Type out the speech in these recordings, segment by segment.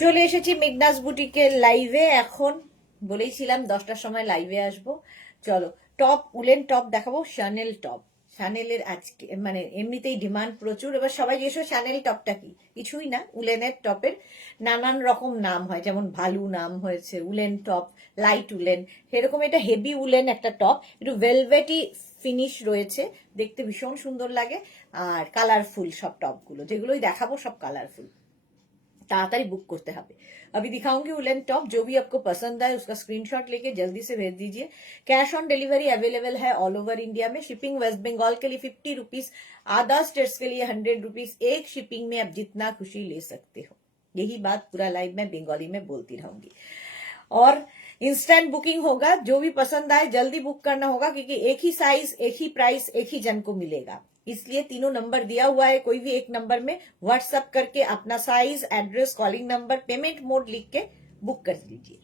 চলে এসেছি মেঘনাস বুটিকের লাইভে। এখন বলেইছিলাম 10টার সময় লাইভে আসবো। চলো, টপ, উলেন টপ দেখাবো। শানেল টপ, শানেলের আজকে মানে এমনিতেই ডিমান্ড প্রচুর। এবার সবাই এসো, শানেল টপটা কি? কিছুই না, উলেনের টপের নানান রকম নাম হয়, যেমন ভালু নাম হয়েছে, উলেন টপ, লাইট উলেন, সেরকম এটা হেভি উলেন একটা টপ, একটু ভেলভেটি ফিনিশ রয়েছে, দেখতে ভীষণ সুন্দর লাগে। আর কালারফুল সব টপগুলো, যেগুলোই দেখাবো সব কালারফুল, ताड़ाताड़ी बुक करते हैं। अभी दिखाऊंगी उलेन टॉप, जो भी आपको पसंद आए उसका स्क्रीनशॉट लेके जल्दी से भेज दीजिए। कैश ऑन डिलीवरी अवेलेबल है ऑल ओवर इंडिया में। शिपिंग वेस्ट बंगाल के लिए 50 रुपीज, अदर स्टेट्स के लिए 100 रुपीज। एक शिपिंग में आप जितना खुशी ले सकते हो। यही बात पूरा लाइव में बंगाली में बोलती रहूंगी। और इंस्टेंट बुकिंग होगा, जो भी पसंद आए जल्दी बुक करना होगा, क्योंकि एक ही साइज, एक ही प्राइस, एक ही जन को मिलेगा। इसलिए तीनों नंबर दिया हुआ है, कोई भी एक नंबर में व्हाट्सएप करके अपना size, address, calling number, payment mode लिख के बुक कर दीजिए।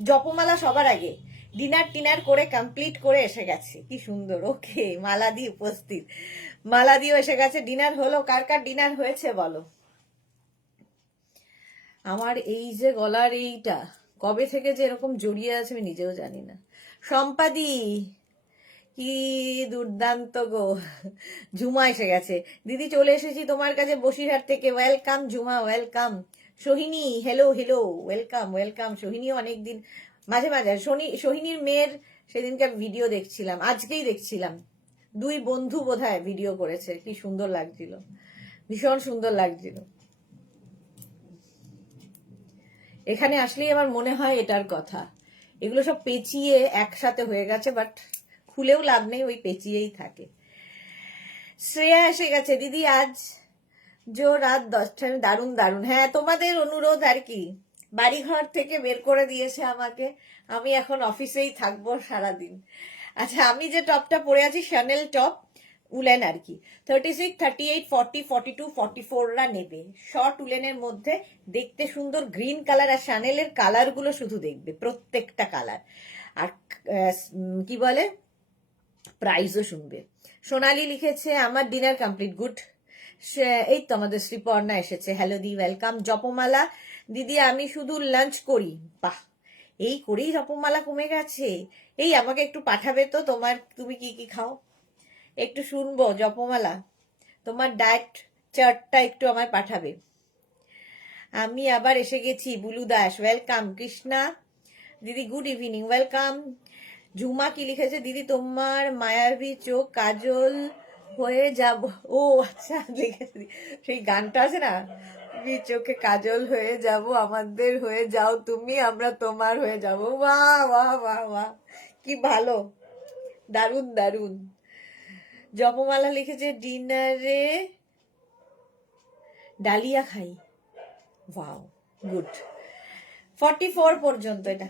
जपमाला সবার আগে ডিনার টিনার করে কমপ্লিট করে এসে গেছে, কি সুন্দর। ওকে, মালাদি উপস্থিত, মালাদিও এসে গেছে। ডিনার হলো? কার কার ডিনার হয়েছে বলো। আমার এই যে গলার এইটা কবে থেকে যে এরকম জড়িয়ে আছে আমি নিজেও জানি না। সম্পাদি, কি দুর্দান্ত গো। ঝুমা এসে গেছে। দিদি চলে এসেছি তোমার কাছে বসিরহাট থেকে। Welcome Jhuma, welcome. Sohini, hello hello, welcome welcome. সোহিনীও অনেকদিন, মাঝে মাঝে সোহিনীর মেয়ের সেদিনকার ভিডিও দেখছিলাম, আজকেই দেখছিলাম। দুই বন্ধু বোধহয় ভিডিও করেছে, কি সুন্দর লাগছিল, ভীষণ সুন্দর লাগছিল। এখানে আসলেই আমার মনে হয় এটার কথা। এগুলো সব পেঁচিয়ে একসাথে হয়ে গেছে, বাট খুলেও লাভ নেই, ওই পেঁচিয়েই থাকে। শ্রেয়া এসে গেছে। দিদি আজ जो রাত 10টায়, দারুণ দারুণ। হ্যাঁ, তোমাদের অনুরোধ আর কি, বাড়িঘর থেকে বের করে দিয়েছে আমাকে, আমি এখন অফিসেই থাকবো সারাদিন। আচ্ছা, আমি যে টপটা পরে আছি শানেল টপ, উলেন আর কি। 36, 38, 40, 42, 44রা নেবে। শর্ট উলেনের মধ্যে, দেখতে সুন্দর, গ্রিন কালার। আর শানেলের কালার গুলো শুধু দেখবে, প্রত্যেকটা কালার। আর কি বলে, প্রাইসও শুনবে। সোনালি লিখেছে আমার ডিনার কমপ্লিট, গুড। এই তো আমাদের শ্রীপর্ণা এসেছে, হ্যালো দি, ওয়েলকাম। জপমালা, দিদি আমি শুধু লাঞ্চ করি। বাহ, এই করেই জপমালা কমে গেছে। এই আমাকে একটু পাঠাবে তো, তুমি কি কি খাও, একটু শুনবো। জপমালা, তোমার ডায়েট চার্টটা একটু আমায় পাঠাবে। আমি আবার এসে গেছি। Blue Das, welcome. কৃষ্ণা দিদি, গুড ইভিনিং, ওয়েলকাম। ঝুমা কি লিখেছে, দিদি তোমার মায়াবী চোখ কাজল হয়ে যাব। ও আচ্ছা, লিখেছে সেই গানটা আছে না, চোখে কাজল হয়ে যাব, আমাদের হয়ে যাও তুমি, আমরা তোমার হয়ে যাব। বাহ বাহ বাহ বাহ, কি ভালো, দারুণ দারুণ। জপমালা লিখেছে ডিনারে ডালিয়া খাই। Wow, good. 44 পর্যন্ত এটা।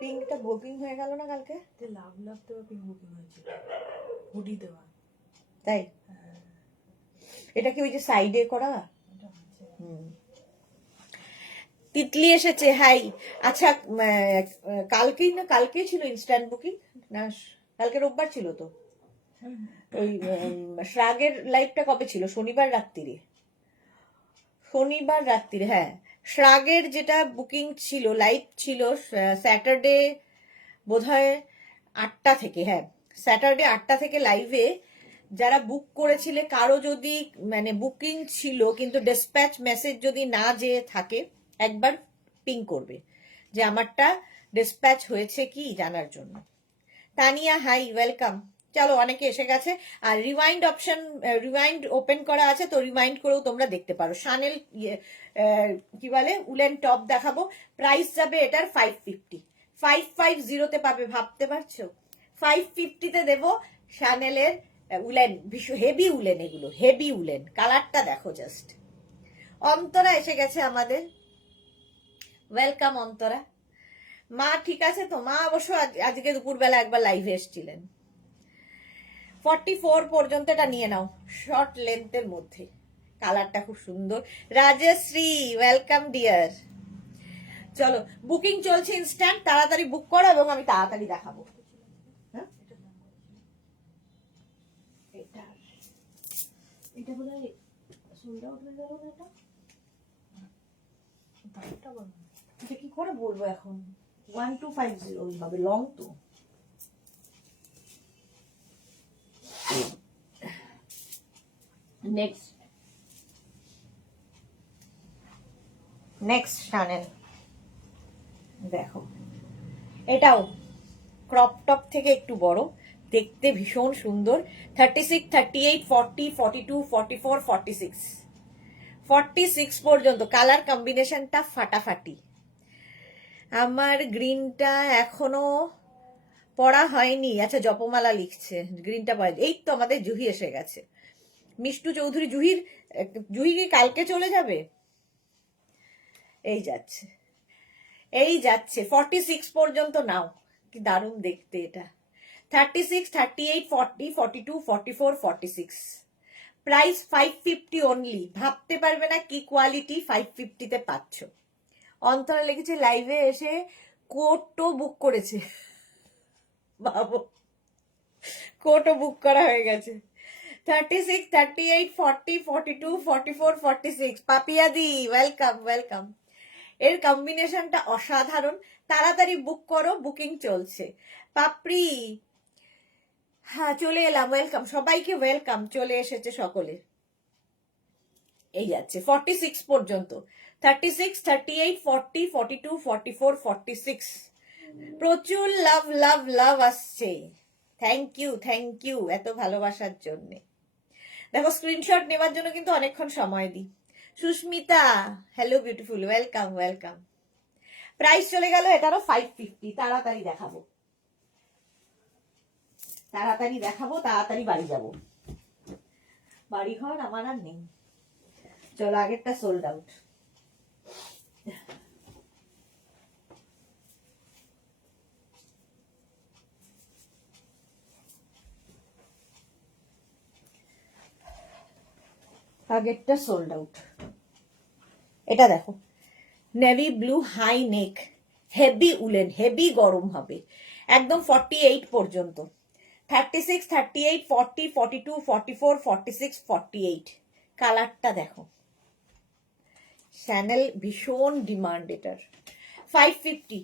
পিঙ্কটা বুকিং হয়ে গেল না কালকে? লাভ লাভ দেওয়া পিঙ্ক বুকিং হয়েছিল, হুডি দেওয়া। তাই? এটা কি ওই যে সাইডে করা? তিতলি এসেছে, হাই। আচ্ছা, কালকেই ছিল ইনস্ট্যান্ট বুকিং না? কালকে রোববার ছিল তো। ওই শ্রাগের লাইভটা কবে ছিল? শনিবার রাত্রিরে, শনিবার রাত্রিরে। হ্যাঁ, শ্রাগের যেটা বুকিং ছিল, লাইভ ছিল স্যাটারডে বোধহয় 8টা থেকে। হ্যাঁ, স্যাটারডে 8টা থেকে লাইভে যারা বুক করেছিলে, কারো যদি মানে বুকিং ছিল কিন্তু ডিসপ্যাচ মেসেজ যদি না যেয়ে থাকে, একবার পিং করবে যে আমারটা ডিসপ্যাচ হয়েছে কি জানার জন্য। Tania, hi, welcome. চলো, অনেকে এসে গেছে। আর রিওয়াইন্ড অপশন, রিওয়াইন্ড ওপেন করা আছে, তো রিওয়াইন্ড করেও তোমরা দেখতে পারো। শানেল কি বলে উলেন টপ দেখাবো। প্রাইস যাবে এটার 550, 550-তে পাবে, ভাবতে পারছো? 550-তে দেবো শানেলের উলেন, ভীষণ হেভি উলেন, এগুলো হেভি উলেন। কালারটা দেখো জাস্ট। অন্তরা এসে গেছে আমাদের, ওয়েলকাম অন্তরা। মা ঠিক আছে তো? মা অবশ্য আজকে দুপুরবেলা একবার লাইভে এসেছিলেন। 44 পর্যন্ত এটা নিয়ে নাও, শর্ট লেন্থের মধ্যে, কালারটা খুব সুন্দর। Rajshree, welcome dear. চলো, বুকিং চলছে ইনস্ট্যান্ট, তাড়াতাড়ি বুক করো এবং আমি তাড়াতাড়ি দেখাবো। এটা বোধহয় সোল্ড আউট হয়ে গেল না এটা? দামটা বলো না। এটা কি করে বলবো এখন? 1250 হবে, লং তো। নেক্সট শানেল দেখো, এটাও ক্রপ টপ থেকে একটু বড়, দেখতে ভীষণ সুন্দর। 36, 38, 40, 42, 44, 46, 46 পর্যন্ত। কালার কম্বিনেশনটা ফাটাফাটি। আমার গ্রিনটা এখনো পড়া হয়নি। আচ্ছা, জপমালা লিখছে, গ্রিনটা পড়া। এই তো আমাদের জুহি এসে গেছে, মিষ্টু চৌধুরী। জুহি কি কালকে চলে যাবে? এই যাচ্ছে, এই যাচ্ছে। 46 পর্যন্ত নাও, কি দারুণ দেখতে এটা। 36, 38, 40, 42, 44, 46, প্রাইস 550 অনলি। ভাবতে পারবে না কি কোয়ালিটি 550-তে পাচ্ছ। অন্তরা লিখেছে লাইভে এসে কোটও বুক করেছে। বাবু, কোটও বুক করা হয়ে গেছে। 36, 38, 40, 42, 44, 46, পাপিয়াদি ওয়েলকাম ওয়েলকাম। এর কম্বিনেশনটা অসাধারণ। তাড়াতাড়ি বুক করো, বুকিং চলছে। পাপড়ি, হ্যাঁ চলে এলাম, ওয়েলকাম সবাইকে, ওয়েলকাম। চলে এসেছে সকলে। এই যাচ্ছে 46 পর্যন্ত। 36, 38, 40, 42, 44, 46, প্রচুর লাভ লাভ লাভ আসছে। থ্যাংক ইউ এত ভালোবাসার জন্য। দেখো, স্ক্রিনশট নেওয়ার জন্য কিন্তু অনেকক্ষণ সময় দিই। Sushmita, hello beautiful, welcome welcome. Price চলে গেল এটারও 550। তাড়াতাড়ি দেখাবো, তাড়াতাড়ি বাড়ি যাব। বাড়ি ঘর আমার আর নেই। চলো, আগেরটা সোল্ড আউট। আগেরটা সোল্ড আউট। এটা দেখো, navy blue high neck, heavy woollen, heavy গরম হবে একদম। 48 পর্যন্ত। 36, 38, 40, 42, 44, 46, 48, কালারটা দেখো। শ্যানেল ভীষণ ডিমান্ড এটার। 550,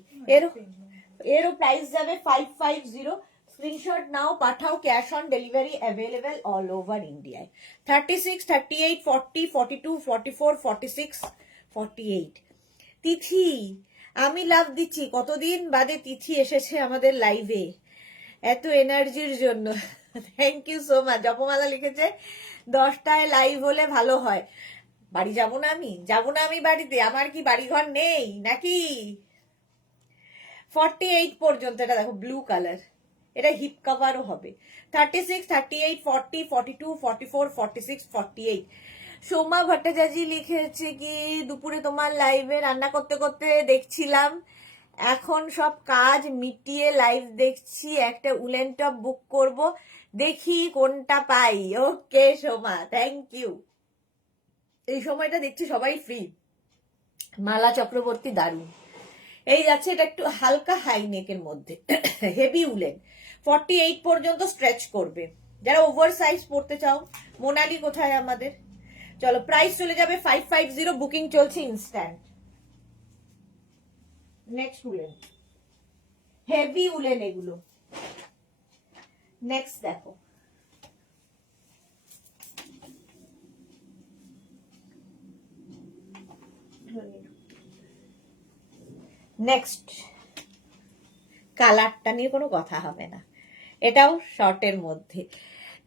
এরও প্রাইস যাবে 550। স্ক্রিনশট নাও, পাঠাও, cash on delivery available all over ইন্ডিয়ায়। 36, 38, 40, 42, 44, 46, 48। তিথি, আমি লাভ দিচ্ছি। কতদিন বাদে তিথি এসেছে আমাদের লাইভে, এত এনার্জির জন্য। Thank you so much. Japamala লিখেছে 10টায় লাইভ হলে ভালো হয়। বাড়ি যাবো না আমি বাড়িতে? আমার কি বাড়িঘর নেই নাকি? 48 পর্যন্ত। এটা দেখো, ব্লু কালার, এটা হিপ কভারও হবে। 36, 38, 40, 42, 44, 46, 48। সোমা ভট্টাচার্য লিখেছে কি, দুপুরে তোমার লাইভে রান্না করতে করতে দেখছিলাম, এখন সব কাজ মিটিয়ে লাইভ দেখছি, একটা উলেন টপ বুক করব, দেখি কোনটা পাই। ওকে সোমা, থ্যাংক ইউ। এই সময়টা দেখছি সবাই ফ্রি। মালা চক্রবর্তী, দারুণ। এই যাচ্ছে, এটা একটু হালকা হাই নেকের মধ্যে, হেভি উলেন। 48 পর্যন্ত স্ট্রেচ করবে যারা ওভার সাইজ পড়তে চাও। মোনালি কোথায় আমাদের? চলো, প্রাইস চলে যাবে 550, বুকিং চলছে instant. Next woollen, heavy woollen এগুলো। নেক্সট দেখো, নেক্সট কালারটা নিয়ে কোনো কথা হবে না, এটাও শর্টের মধ্যে।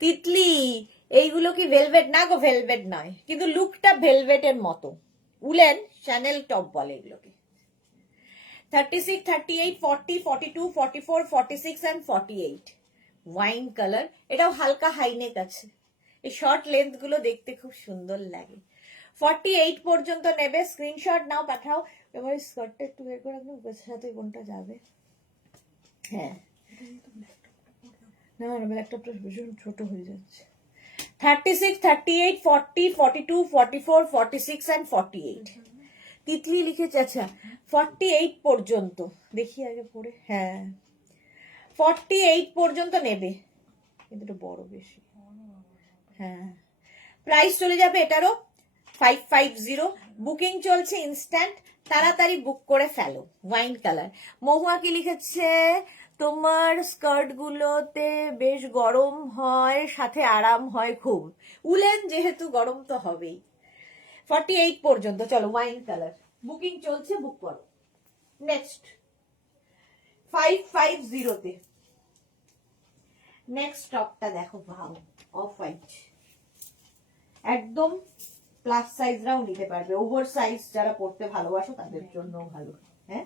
তিতলি, এইগুলো কি ভেলভেট? না গো, ভেলভেট নয়, কিন্তু লুকটা ভেলভেটের মতো। উলেন শ্যানেল টপ বলে এগুলোকে। 36, 38, 40, 42, 44, 46 and 48, ওয়াইন কালার। এটাও হালকা হাইনেক আছে। এই শর্ট লেন্থ গুলো দেখতে খুব সুন্দর লাগে। 48 পর্যন্ত নেবে, স্ক্রিনশট নাও, পাঠাও। এবার স্কার্টটা একটু বের করে রাখবো, সাথে কোনটা যাবে। হ্যাঁ, না ব্ল্যাকটপটা ভীষণ ছোট হয়ে যাচ্ছে। 36, 38, 40, 42, 44, 46 and 48। তিতলি লিখেছে, আচ্ছা 48 পর্যন্ত দেখি আগে পড়ে। হ্যাঁ, 48 পর্যন্ত নেবে, কিন্তু এটা বড় বেশি। হ্যাঁ, প্রাইস চলে যাবে এটারও 550, বুকিং চলছে ইনস্ট্যান্ট। তাড়াতাড়ি বুক করে ফেলো। Wine colour. মহুয়া কি লিখেছে, তোমার স্কার্ট গুলোতে বেশ গরম হয়, সাথে আরাম হয় খুব। উলেন যেহেতু গরম তো হবেই। 48 পর্যন্ত। চলো ওয়াইন কালার বুকিং চলছে, বুক করো। নেক্সট 550 নেক্সট টপটা দেখো, ভাও অফ হোয়াইট, একদম প্লাস সাইজরাও নিতে পারবে, ওভার সাইজ যারা পড়তে ভালোবাসো তাদের জন্য ভালো। হ্যাঁ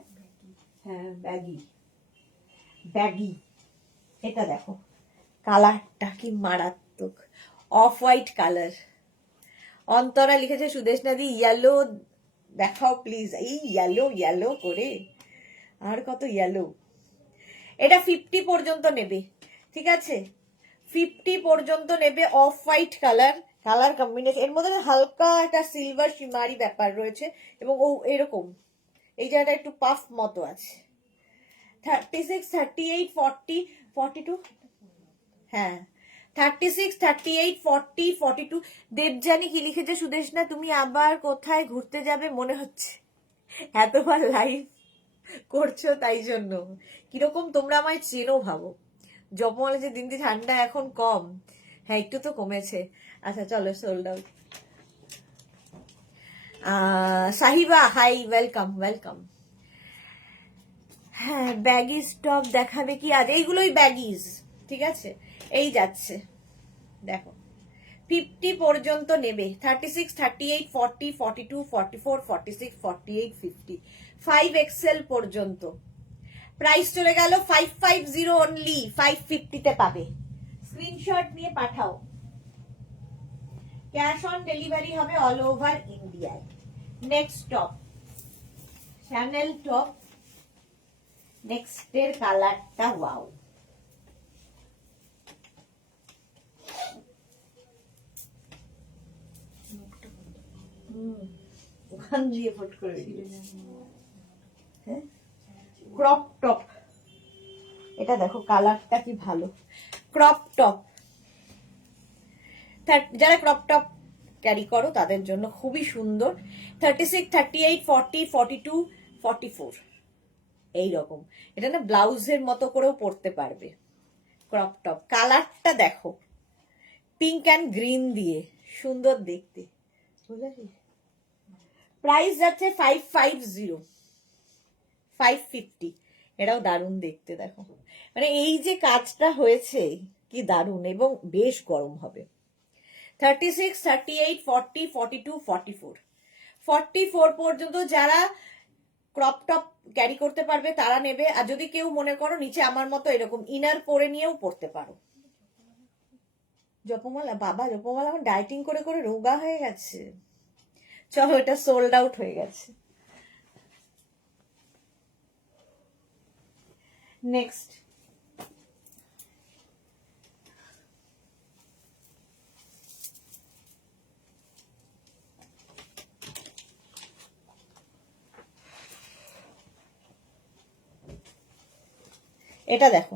হ্যাঁ, ব্যাগি ব্যাগি। এটা দেখো কালারটা কি মারাত্মক, অফ হোয়াইট কালার। অন্তরা লিখেছে সুদেশনাদি ইয়েলো দেখাও প্লিজ। এই ইয়েলো ইয়েলো করে আর কত ইয়েলো। এটা 50 পর্যন্ত নেবে, ঠিক আছে? 50 পর্যন্ত নেবে। Off white colour, colour combination, এর মধ্যে হালকা একটা সিলভার শিমারি ব্যাপার রয়েছে এবং ও এরকম এই জায়গাটা একটু পাফ মতো আছে। 36, 38, 40, 42, হ্যাঁ 36, 38, 40, 42। দেবজানি কি লিখেছে, সুদেশনা তুমি আবার কোথায় ঘুরতে যাবে মনে হচ্ছে, এতবার লাইভ করছো তাই জন্য। কিরকম তোমরা আমায় চেনো ভাবো। জপমালে যে দিন দিন ঠান্ডা এখন কম, হ্যাঁ একটু তো কমেছে। আচ্ছা চলো sold out. Sahiba hi, welcome welcome. হ্যাঁ ব্যাগিজ টপ দেখাবে কি আজ? এইগুলোই ব্যাগিজ, ঠিক আছে? এই যাচ্ছে দেখো, 50 পর্যন্ত নেবে। 36, 38, 40, 42, 44, 46, 48, 50, 5XL পর্যন্ত। প্রাইস চলে গেল 550 অনলি, 550 তে পাবে। স্ক্রিনশট নিয়ে পাঠাও। ক্যাশ অন ডেলিভারি হবে অল ওভার ইন্ডিয়ায়। Next top, channel top. Next এর কালারটা ওয়াও, ওখান দিয়ে ফট করে ক্রপ টপ। এটা দেখো কালারটা কি ভালো, ক্রপ টপ। যারা ক্রপ টপ ক্যারি করো তাদের জন্য খুবই সুন্দর। 36, 38, 40, 42, 44 এইরকম। এটা না ব্লাউজের মতো করেও পরতে পারবে। ক্রপ টপ, কালারটা দেখো পিঙ্ক অ্যান্ড গ্রিন দিয়ে, সুন্দর দেখতে। প্রাইস যাচ্ছে 550, 550। এটাও দারুণ দেখতে দেখো, মানে এই যে কাজটা হয়েছে কি দারুণ, এবং বেশ গরম হবে। 36, 38, 40, 42, 44, 44 পর্যন্ত যারা ক্রপ টপ ক্যারি করতে পারবে তারা নেবে। আর যদি কেউ মনে করো নিচে আমার মতো এরকম ইনার পরে নিয়েও পড়তে পারো। জপমালা, বাবা জপমালা আমার ডায়েটিং করে করে রোগা হয়ে গেছে। চলো এটা সোল্ড আউট হয়ে গেছে। নেক্সট এটা দেখো,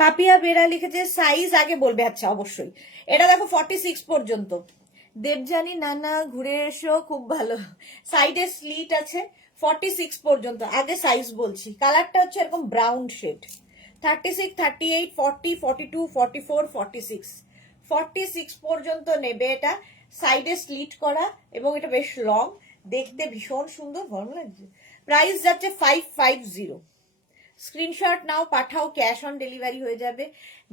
পাপিয়া বেরা লিখেছে সাইজ আগে বলবে। আচ্ছা অবশ্যই। এটা দেখো 46 পর্যন্ত। দেবজানি নানা ঘুরে এসো, খুব ভালো। সাইডে স্লিট আছে। 46 পর্যন্ত, আগে সাইজ বলছি। কালারটা হচ্ছে এরকম ব্রাউন শেড। 36, 38, 40, 42, 44, 46, 46 পর্যন্ত নেবে। এটা সাইডে স্লিট করা এবং এটা বেশ লং, দেখতে ভীষণ সুন্দর, ভালো লাগছে। প্রাইস যাচ্ছে 550। স্ক্রিনশট নাও, পাঠাও, ক্যাশ অন ডেলিভারি হয়ে যাবে।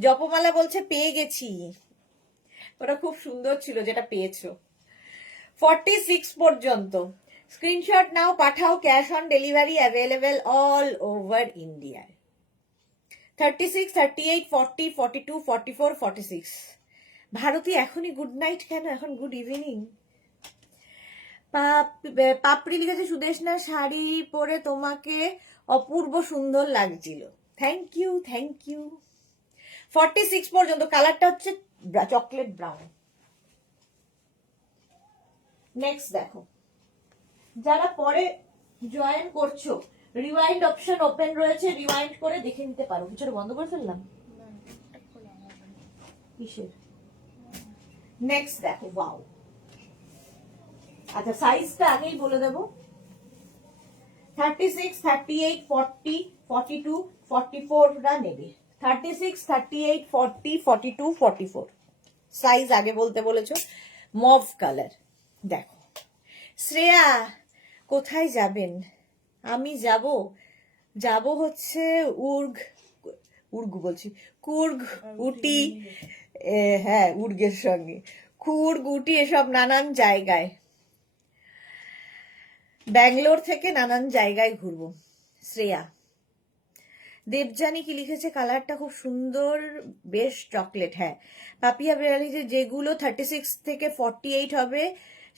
জপমালা বলছে পেয়ে গেছি, ওটা খুব সুন্দর ছিল যেটা পেয়েছো। 46 পর্যন্ত স্ক্রিনশট নাও, পাঠাও, cash on delivery available all over ইন্ডিয়ায়। 36, 38, 40, 42, 44, 46। ভারতী এখনই গুড নাইট কেন, এখন গুড ইভিনিং। পাপড়ি লিখেছে সুদেশনা শাড়ি পরে তোমাকে অপূর্ব সুন্দর লাগছিল। Thank you thank you. 46 পর্যন্ত। কালারটা হচ্ছে চকলেট ব্রাউন। নেক্সট দেখো, যারা পরে জয়েন করছো রিওয়াইন্ড অপশন ওপেন রয়েছে, রিওয়াইন্ড করে দেখে নিতে পারো। কিছুটা বন্ধ করে ফেললাম কিসের? নেক্সট দেখো, ওয়াও আচ্ছা সাইজটা আগেই বলে দেবো, 36, 38, 40, 42, 44 রা নেবে। 36, 38, 40, 42, 44 সাইজ আগে বলতে বলেছো। Mauve colour. দেখো শ্রেয়া কোথায় যাবেন? আমি যাব হচ্ছে উর্গ বলছি, কুর্গ, উটি, হ্যাঁ উর্গের সঙ্গে কুর্গ, উটি এসব নানান জায়গায়, ব্যাঙ্গালোর থেকে নানান জায়গায় ঘুরবো। শ্রেয়া। দেবজানি কি লিখেছে, কালারটা খুব সুন্দর, বেশ চকলেট। হ্যাঁ পাপিয়া বিড়ালি যেগুলো 36 থেকে 48 হবে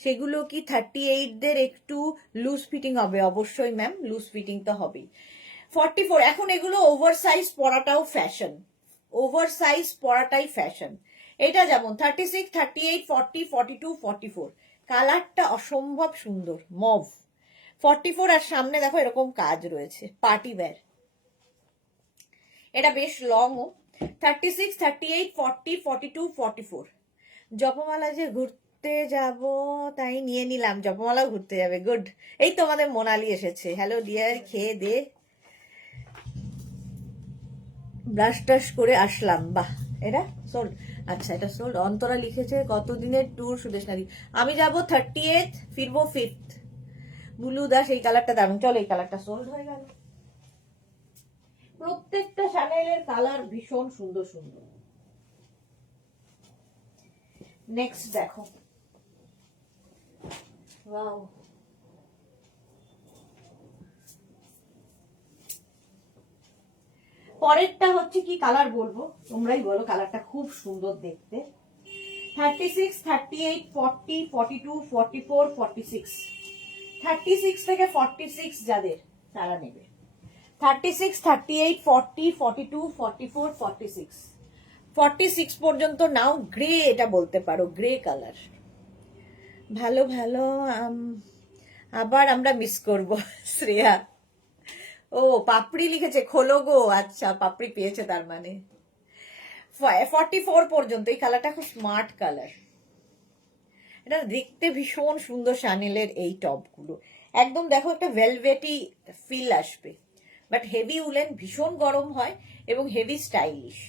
সেগুলো কি 38 দের একটু লুজ ফিটিং হবে? অবশ্যই ম্যাম, লুজ ফিটিং তো হবেই। 44 এখন এগুলো ওভার সাইজ পরাটাও ফ্যাশন, ওভার সাইজ পরাটাই ফ্যাশন। এটা যেমন 36, 38, 40, 42, 44 কালারটা অসম্ভব সুন্দর মভ। 44 আর সামনে দেখো এরকম কাজ রয়েছে, পার্টি ওয়্যার। এটা বেশ লং ও। 36, 38, 40, 42, 44 জপমালা যে ঘুরতে যাব তাই নিয়ে নিলাম। জপমালাও ঘুরতে যাবে, গুড। এই তোমাদের মোনালি এসেছে, হ্যালো ডিয়ার, খেয়ে দে ব্রাশ টাশ করে আসলাম। বাহ, এটা সোল্ড। আচ্ছা এটা সোল্ড। অন্তরা লিখেছে কতদিনের ট্যুর সুদেশ নারী? আমি যাব 38, ফিরবো 5th। বুলু দাস এই কালারটা দারুণ, চলো এই কালারটা সোল্ড হয়ে গেল। প্রত্যেকটা শ্যানেলের কালার ভীষণ সুন্দর সুন্দর। নেক্সট দেখো, ওয়াও, পরেরটা হচ্ছে কি কালার বলবো, তোমরাই বলো, কালারটা খুব সুন্দর দেখতে। 36, 38, 40, 42, 44, 46 36 থেকে 46 যাদের তারা নেবে। 36, 38, 40, 42, 44, 46 46 পর্যন্ত নাও। গ্রে এটা বলতে পারো, গ্রে কালার। ভালো ভালো, আবার আমরা মিস করব। শ্রেয়া। ও পাপড়ি লিখেছে, খোলো গো। আচ্ছা পাপড়ি পেয়েছে তার মানে। 44 পর্যন্ত এই কালারটা খুব স্মার্ট কালার। এটা দেখতে ভীষণ সুন্দর শানেলের এই টপগুলো। একদম দেখো একটা ভেলভেটি ফিল আসবে, বাট হেভি উলেন, ভীষণ গরম হয় এবং হেভি স্টাইলিশ।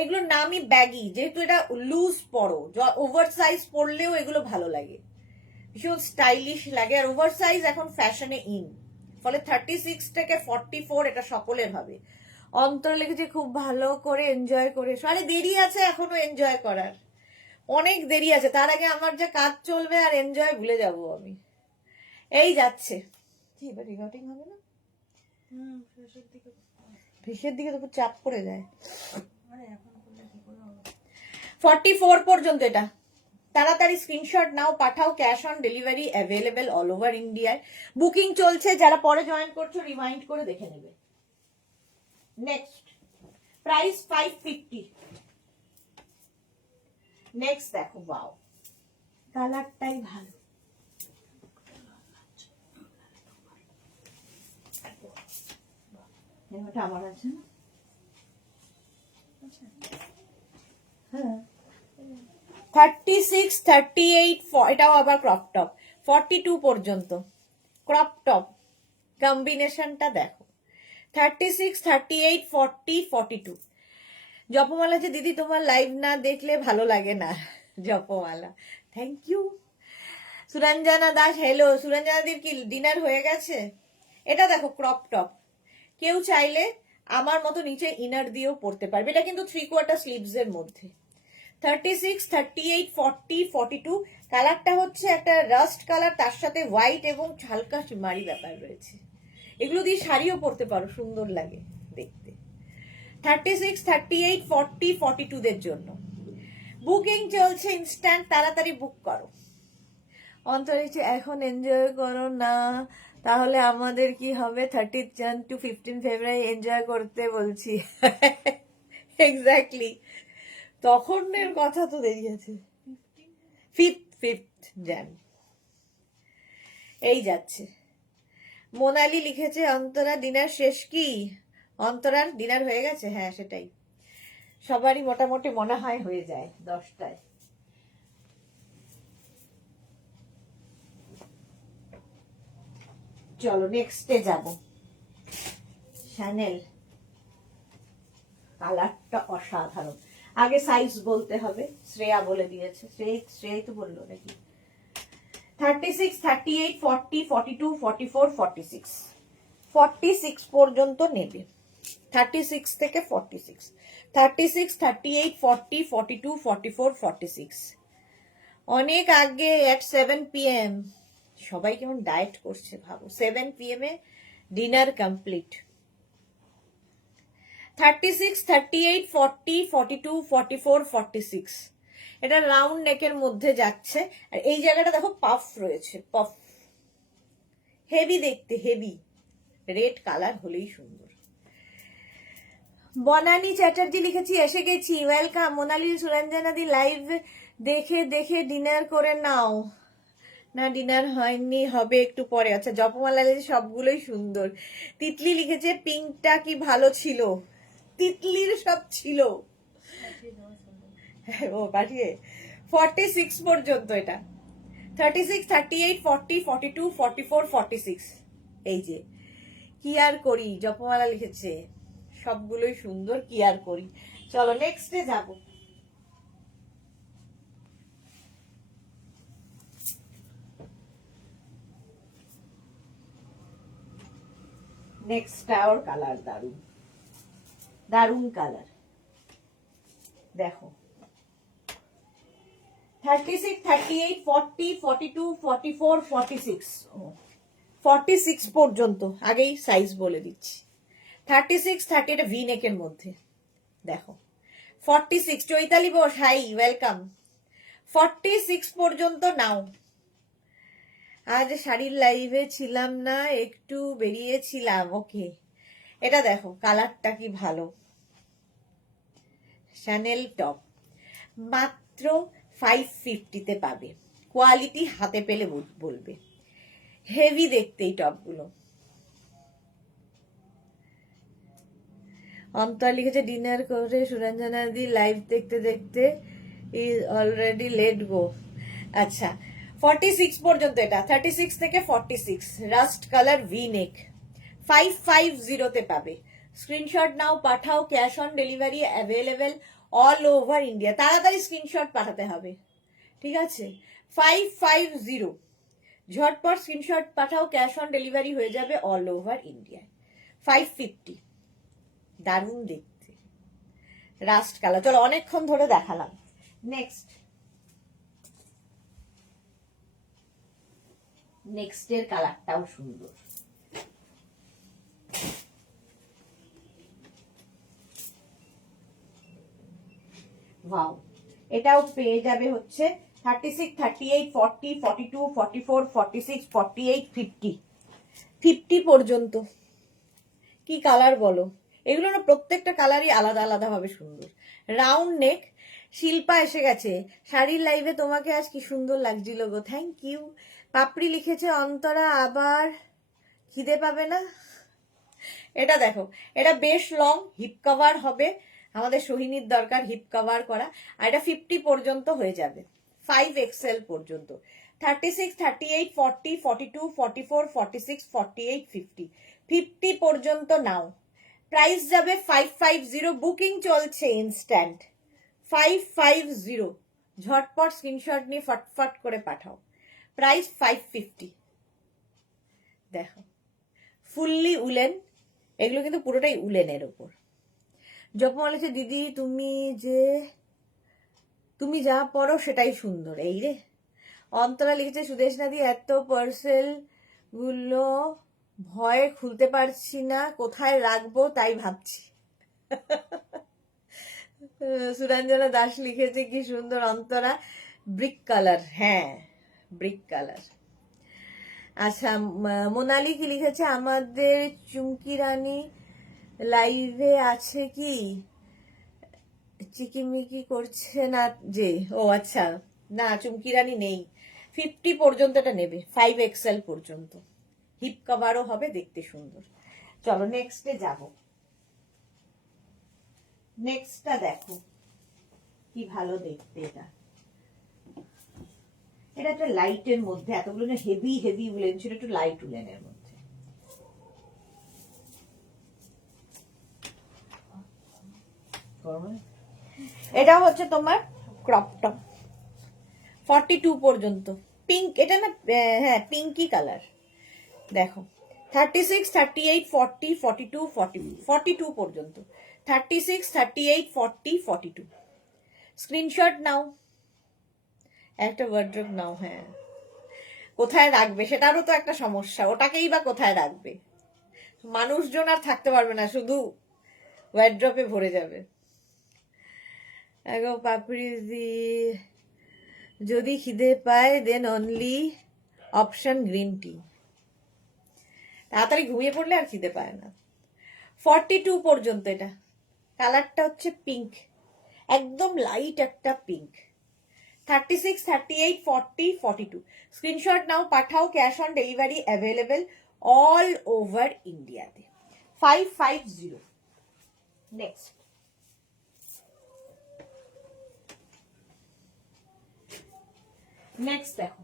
এগুলোর নামই ব্যাগি, যেহেতু এটা লুজ পরো, ওভার সাইজ পরলেও এগুলো ভালো লাগে, ভীষণ স্টাইলিশ লাগে। আর ওভার সাইজ এখন ফ্যাশনে ইন, ফলে 36 থেকে 44 এটা সকলের হবে। অন্তর লিখেছে খুব ভালো করে এনজয় করে। আরে দেরি আছে এখনো এনজয় করার, অনেক দেরি আছে। তার আগে আমার যে কাজ চলবে আর এনজয় ভুলে যাব আমি। এই যাচ্ছে কি, এবার রিগার্ডিং হবে না? শেষের দিকে তো চাপ পড়ে যায়। 44 পর্যন্ত এটা। তাড়াতাড়ি স্ক্রিনশট নাও, পাঠাও। Cash on delivery available all over ইন্ডিয়ায়। বুকিং চলছে, যারা পরে জয়েন করছো রিমাইন্ড করে দেখে নেবে। Next price 550। নেক্সট দেখো, বাও, কালারটাই ভালো। এটা আমার আছে না? হ্যাঁ 36, 38, এটাও আবার ক্রপ টপ। 42 পর্যন্ত ক্রপ টপ কম্বিনেশনটা দেখো। 36, 38, 40, 42 জপমালা যে দিদি তোমার লাইভ না দেখলে ভালো লাগে না। Japamala, thank you. Suranjana Das, hello. Suranjana দির কি ডিনার হয়ে গেছে? এটা দেখো ক্রপ টপ, কেউ চাইলে আমার মতো নিচে ইনার দিয়েও পড়তে পারবে। এটা কিন্তু 3/4 স্লিভস এর মধ্যে। 36, 38, 40, 42 কালারটা হচ্ছে একটা রাস্ট কালার, তার সাথে হোয়াইট এবং হালকা শিমারি ব্যাপার রয়েছে। এগুলো দিয়ে শাড়িও পরতে পারো, সুন্দর লাগে দেখতে। 36, 38, 40, 42 দের জন্য বুকিং চলছে, ইনস্ট্যান্ট, তাড়াতাড়ি বুক করো। অন্তরিছে এখন এনজয় করো না, তাহলে আমাদের কি হবে? 30 to 15 ফেব্রুয়ারি এনজয় করতে বলছি। এক্স্যাক্টলি, তখনের কথা তো দেরি আছে। 5th jan এই যাচ্ছে। মোনালি লিখেছে অন্তরা ডিনার শেষ কি? অন্তরার ডিনার হয়ে গেছে? হ্যাঁ সেটাই, সবারই মোটামুটি মনে হয় হয়ে যায় 10টায়। চলো নেক্সটে যাব। শ্যানেল, কালারটা অসাধারণ। আগে সাইজ বলতে হবে, শ্রেয়া বলে দিয়েছে। শ্রেয়াই তো বললো নাকি। 36, 38, 40, 42, 44, 46, 46 পর্যন্ত নেবে। 36 থেকে 46, 36, 38, 40, 42, 44, 46। অনেক আগে at 7 PM, সবাই কেমন ডায়েট করছে ভাবো। 7 PM এ ডিনার কমপ্লিট। 36, 38, 40, 42, 44, 46। এটা রাউন্ড নেকের মধ্যে যাচ্ছে। আর এই জায়গাটা দেখো পাফ রয়েছে, পাফ। হেভি দেখতে, হেভি। রেড কালার হলেই সুন্দর। বনানী চ্যাটার্জি লিখেছি, এসে গেছি, ওয়েলকাম। মোনালি সুরঞ্জনাদি লাইভ দেখে দেখে ডিনার করে নাও। না, ডিনার হয়নি, হবে একটু পরে। আচ্ছা, জপমালা লিখেছে সবগুলোই সুন্দর। তিতলি লিখেছে পিঙ্কটা কি ভালো ছিল। তিতলির সব ছিল। ও পাঠিয়ে 46 পর্যন্ত এটা। 36, 38, 40, 42, 44, 46। এই যে কি আর করি, জপমালা লিখেছে সবগুলোই সুন্দর, কি আর করি। চলো নেক্সটে যাব। নেক্সট টাওয়ার কালার দারুন, দারুন কালার। দেখো 36, 38, 40, 42, 44, 46, 46 পর্যন্ত। আগেই সাইজ বলে দিচ্ছি। 36, 30 এটা ভি নেকের মধ্যে। দেখো 46, চৈতালি বোস, হাই, ওয়েলকাম। 46 পর্যন্ত নাও। আজ শাড়ির লাইভে ছিলাম না, একটু বেরিয়েছিলাম। ওকে, এটা দেখো কালারটা কি ভালো। শ্যানেল টপ মাত্র 550-তে পাবে। কোয়ালিটি হাতে পেলে বলবে। হেভি দেখতে এই টপগুলো। অন্তর লিখেছে ডিনার করে সুরঞ্জনা দি লাইভ দেখতে দেখতে ইজ অলরেডি লেট গো। আচ্ছা, 46 পর্যন্ত এটা। 36 থেকে 46, রাস্ট কালার ভি নেক, 550-তে পাবে। স্ক্রিনশট নাও, পাঠাও। Cash on delivery available all over India. তাড়াতাড়ি স্ক্রিনশট পাঠাতে হবে, ঠিক আছে। 550, ঝটপট screenshot Pathao, cash on delivery হয়ে যাবে অল ওভার ইন্ডিয়া। 550, দারুণ দেখতে, রাস্ট কালার। চলো অনেকক্ষণ ধরে দেখালাম। নেক্সটের কালারটাও সুন্দর। ওয়াও, এটাও পেয়ে যাবে হচ্ছে 36, 38, 40, 42, 44, 46, 48, 50, 50 পর্যন্ত। কি কালার বলো, এগুলো না প্রত্যেকটা কালারই আলাদা আলাদা ভাবে সুন্দর। Round neck. শিল্পা এসে গেছে, শাড়ির লাইভে তোমাকে আজ কি সুন্দর লাগছিল গো, থ্যাংক ইউ। পাপড়ি লিখেছে অন্তরা আবার খিদে পাবে না। এটা দেখো, এটা বেশ লং, হিপ কভার হবে। আমাদের সোহিনীর দরকার হিপ কভার করা। আর এটা 50 পর্যন্ত হয়ে যাবে, 5XL পর্যন্ত। 36, 38, 40, 42, 44, 46, 48, 50, 50 পর্যন্ত নাও। প্রাইস যাবে 550। বুকিং চলছে ইনস্ট্যান্ট। 550, ঝটপট স্ক্রিনশট নিয়ে ফটফট করে পাঠাও। প্রাইস 550। দেখো ফুললি উলেন, এগুলো কিন্তু পুরোটাই উলেনের উপর। জপমালা লিখেছে দিদি তুমি যা পড়ো সেটাই সুন্দর। এই রে। অন্তরা লিখেছে সুদেশ নাদি এত পার্সেল গুলো ভয়ে খুলতে পারছি না, কোথায় রাখবো তাই ভাবছি। সুরঞ্জনা দাস লিখেছে কি সুন্দর অন্তরা, ব্রিক কালার। হ্যাঁ, ব্রিক কালার। আচ্ছা, মোনালি কি লিখেছে আমাদের চুমকি রানী লাইভে আছে কি, চিকিমিকি করছে না যে। ও আচ্ছা, না চুমকি রানী নেই। 50 পর্যন্ত এটা নেবে, 5XL পর্যন্ত। হিপ কভারও হবে, দেখতে সুন্দর। চলো নেক্সটে যাব। নেক্সটটা দেখো কি ভালো দেখতে। এটা একটা লাইটের মধ্যে, এতগুলো না হেভি হেভি উলেন ছিল, একটু লাইট উলেনের মধ্যে। এটা হচ্ছে তোমার ক্রপ টপ 42 পর্যন্ত পিঙ্ক, এটা না হ্যাঁ পিঙ্কি কালার। দেখো 36, 38, 40, 42, 42 পর্যন্ত 36, 38, 40, 42 স্ক্রিনশট নাও, একটা ওয়ার্ড্রোব নাও। হ্যাঁ, কোথায় রাখবে সেটারও তো একটা সমস্যা, ওটাকেই বা কোথায় রাখবে? মানুষজন আর থাকতে পারবে না, শুধু ওয়ার্ড্রপে ভরে যাবে। এগো পাপড়ি দি, যদি খিদে পায় then only option green tea. তাড়াতাড়ি ঘুমিয়ে পড়লে আর খিদে পায় না। 42 পর্যন্ত, এটা কালারটা হচ্ছে পিঙ্ক, একদম লাইট একটা পিঙ্ক। 36, 38, 40, 42 স্ক্রিনশট নাও, পাঠাও। Cash on delivery available all over ইন্ডিয়াতে। 550। নেক্সট দেখো,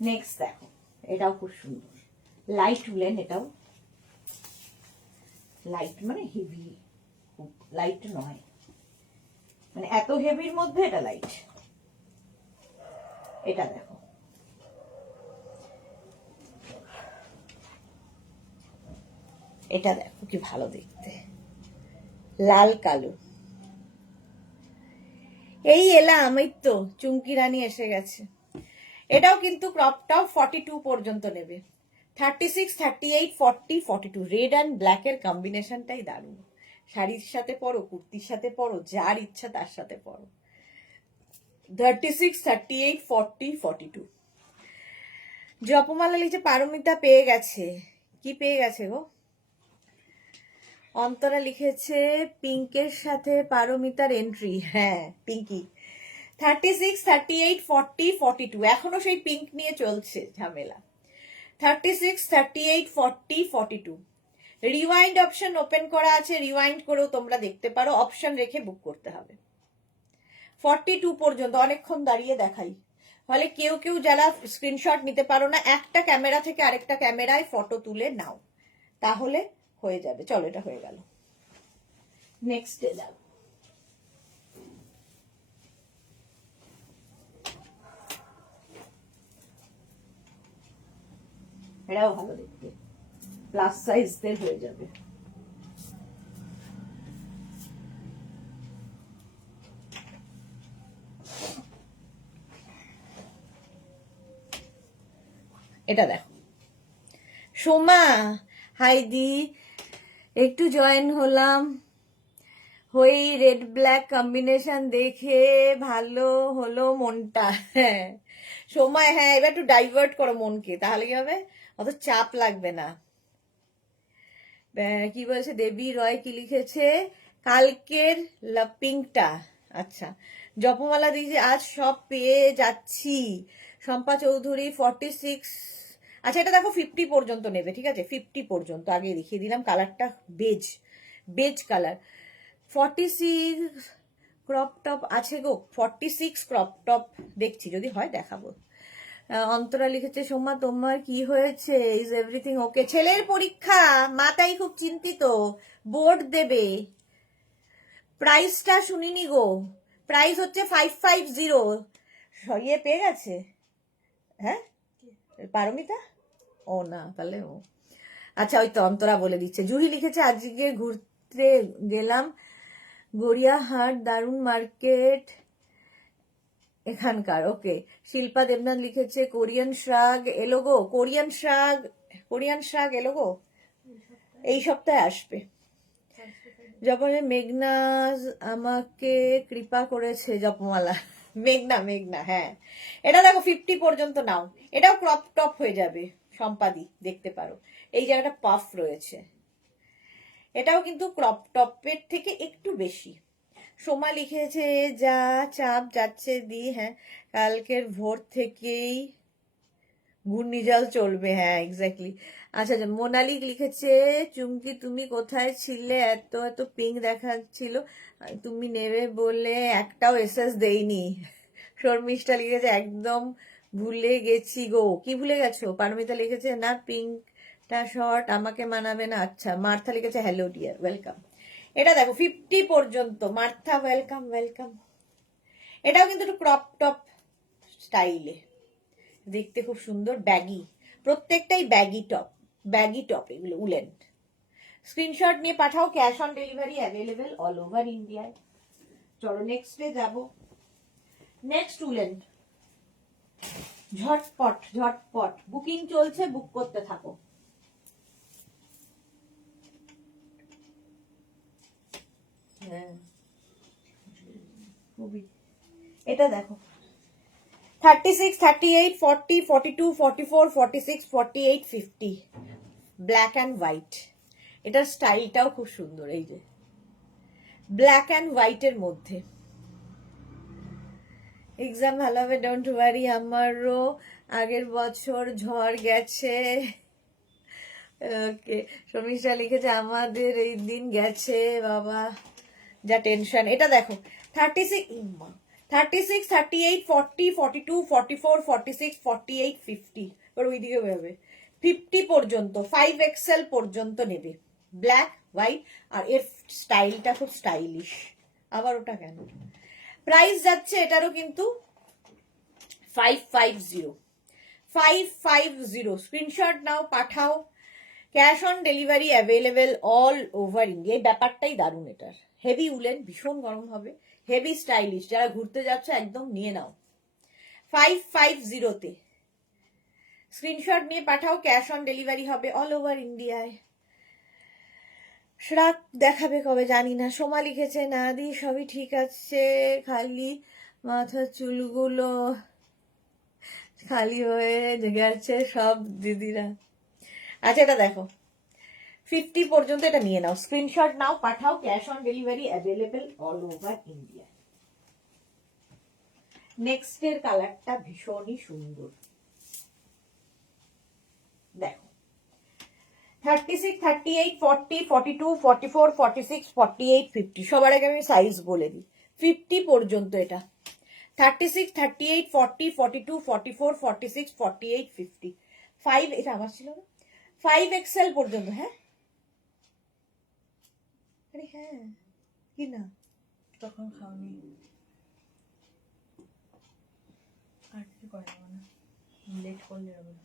নেক্সট দেখো, এটাও খুব সুন্দর, লাইট উলেন। এটাও লাইট মানে হেভি, লাইট নয় মানে এত হেভির মধ্যে এটা লাইট। এটা দেখো, এটা দেখো কি ভালো দেখতে, লাল কালো। এই এলাম, এই তো চুমকি রানী এসে গেছে। এটাও কিন্তু ক্রপ টপ 42 পর্যন্ত নেবে। 36, 38, 40, 42 রেড অ্যান্ড ব্ল্যাকের কম্বিনেশনটাই দারুণ। শাড়ির সাথে পরো, কুর্তির সাথে পরো, যার ইচ্ছা তার সাথে পরো। 36, 38, 40, 42 জপমালা লিখে পারমিতা পেয়ে গেছে। কি পেয়ে গেছে গো? অন্তরা লিখেছে পিঙ্কের সাথে পারমিতার এন্ট্রি। হ্যাঁ পিঙ্কি। 36, 38, 40, 42 এখনো সেই পিঙ্ক নিয়ে চলছে ঝামেলা। 36, 38, 40, 42 রিওয়াইন্ড অপশন ওপেন করা আছে, রিওয়াইন্ড করেও তোমরা দেখতে পারো, অপশন রেখে বুক করতে হবে। 42 পর্যন্ত অনেকক্ষণ দাঁড়িয়ে দেখাই, ফলে কেউ কেউ যারা স্ক্রিনশট নিতে পারো না, একটা ক্যামেরা থেকে আরেকটা ক্যামেরায় ফটো তুলে নাও, তাহলে হয়ে যাবে। চলো, এটা হয়ে গেল। নেক্সট ডে যাও। এটাও ভালো দেখতে, প্লাস সাইজদের হয়ে যাবে। এটা দেখো, সোমা হাইদি একটু জয়েন হলাম, হই রেড ব্ল্যাক কম্বিনেশন দেখে ভালো হলো মনটা। হ্যাঁ সোমা, হ্যাঁ এবার একটু ডাইভার্ট করো মনকে, তাহলে কি হবে, অত চাপ লাগবে না। কি বলছে দেবী রয়, কি লিখেছে কালকের পিঙ্কটা। আচ্ছা, জপমালা দিয়েছে আজ সব পেয়ে যাচ্ছি। শম্পা চৌধুরী 46। আচ্ছা এটা দেখো 50 পর্যন্ত নেবে, ঠিক আছে 50 পর্যন্ত, আগে দেখিয়ে দিলাম। কালারটা beige, beige colour. 46 crop top আছে গো, 46 ক্রপ টপ দেখছি, যদি হয় দেখাবো। অন্তরা লিখেছে সোমা তোমার কি হয়েছে, ইজ এভরিথিং ওকে? ছেলের পরীক্ষা, মাতাই খুব চিন্তিত, বোর্ড দেবে। প্রাইসটা শুনিনি গো, প্রাইস হচ্ছে 550। ইয়ে পেয়ে গেছে, হ্যাঁ পারমিতা, ও না তাহলে ও, আচ্ছা ওই তো অন্তরা বলে দিচ্ছে। জুহি লিখেছে আজকে ঘুরতে গেলাম গড়িয়াহাট, দারুণ মার্কেট এখানকার। ওকে, শিল্পা দেবনাথ লিখেছে কোরিয়ান শ্রাগ এলো গো, কোরিয়ান শ্রাগ এলো গো, এই সপ্তাহে আসবে। যখন মেঘনা আমাকে কৃপা করেছে জপমালা, মেঘনা হ্যাঁ। এটা দেখো 50 পর্যন্ত নাও, এটাও ক্রপ টপ হয়ে যাবে। সম্পাদি দেখতে পারো, এই জায়গাটা পাফ রয়েছে, এটাও কিন্তু ক্রপ টপের থেকে একটু বেশি। সোমা লিখেছে যা চাপ যাচ্ছে দি, হ্যাঁ কালকের ভোর থেকেই ঘূর্ণিঝড় চলবে। হ্যাঁ এক্স্যাক্টলি। আচ্ছা মোনালি লিখেছে চুমকি তুমি কোথায় ছিলে, এত এত পিঙ্ক দেখাচ্ছিল, তুমি নেবে বলে একটাও এসএস দেইনি। শর্মিষ্ঠা লিখেছে একদম ভুলে গেছি গো। কি ভুলে গেছো? পারমিতা লিখেছে না পিঙ্কটা শর্ট আমাকে মানাবে না। আচ্ছা, মার্থা লিখেছে হ্যালো ডিয়ার, ওয়েলকাম। এটা দেখো 50 পর্যন্ত। Martha welcome welcome. এটাও কিন্তু একটু ক্রপ টপ স্টাইলে, দেখতে খুব সুন্দর। ব্যাগি, প্রত্যেকটাই ব্যাগি টপ এগুলো উলেন। স্ক্রিনশট নিয়ে পাঠাও, cash on delivery available all over ইন্ডিয়ায়। চলো নেক্সটে যাব। নেক্সট উলেন, ঝটপট ঝটপট বুকিং চলছে, বুক করতে থাকো। হ্যাঁ খুবই। এটা দেখো 36, 38, 40, 42, 44, 46, 48, 50 ব্ল্যাক অ্যান্ড হোয়াইট। এটার স্টাইলটাও খুব সুন্দর। এই যে ব্ল্যাক অ্যান্ড হোয়াইটের মধ্যে। এক্সাম ভালো হবে, ডোন্ট ওয়ারি। আমারও আগের বছর ঝড় গেছে। ওকে, সমীষা লিখেছে আমাদের এই দিন গেছে বাবা, যা টেনশন। এটা দেখো 36, 36, 38, 40, 42, 44, 46, 48, 50। এবার ওইদিকে বেরোবে 50 পর্যন্ত, 5XL পর্যন্ত নেবে। ব্ল্যাক হোয়াইট, আর এর স্টাইলটা খুব স্টাইলিশ। আবার ওটা কেন? প্রাইস যাচ্ছে এটারও কিন্তু 550, 550। স্ক্রিনশট নাও, পাঠাও। Cash on delivery available all over India. এই ব্যাপারটাই দারুণ এটার। হেভি উলেন, ভীষণ গরম হবে, হেভি স্টাইলিশ। যারা ঘুরতে যাচ্ছে একদম নিয়ে নাও 550-তে। স্ক্রিনশট নিয়ে পাঠাও, ক্যাশ অন ডেলিভারি হবে অল ওভার ইন্ডিয়ায়। শ্রাক দেখাবে কবে জানি না। সোমা লিখেছে না দি সবই ঠিক আছে, খালি মাথার চুলগুলো খালি হয়ে গেছে সব দিদিরা। আচ্ছা এটা দেখো 50 পর্যন্ত, এটা নিয়ে নাও। স্ক্রিনশট নাও, পাঠাও। Cash on delivery available all over India. Next এর কালারটা ভীষণই সুন্দর। দেখো 36, 38, 40, 42, 44, 46, 48, 50। সবার আগে আমি সাইজ বলে দিই। 50 পর্যন্ত এটা 36, 38, 40, 42, 44, 46, 48, 50। 5, এটা আমার ছিল না, 5XL পর্যন্ত। হ্যাঁ আরে হ্যাঁ, কি না তখন খাওনি, আর কিছু করে না মানে লেট করলে হবে না।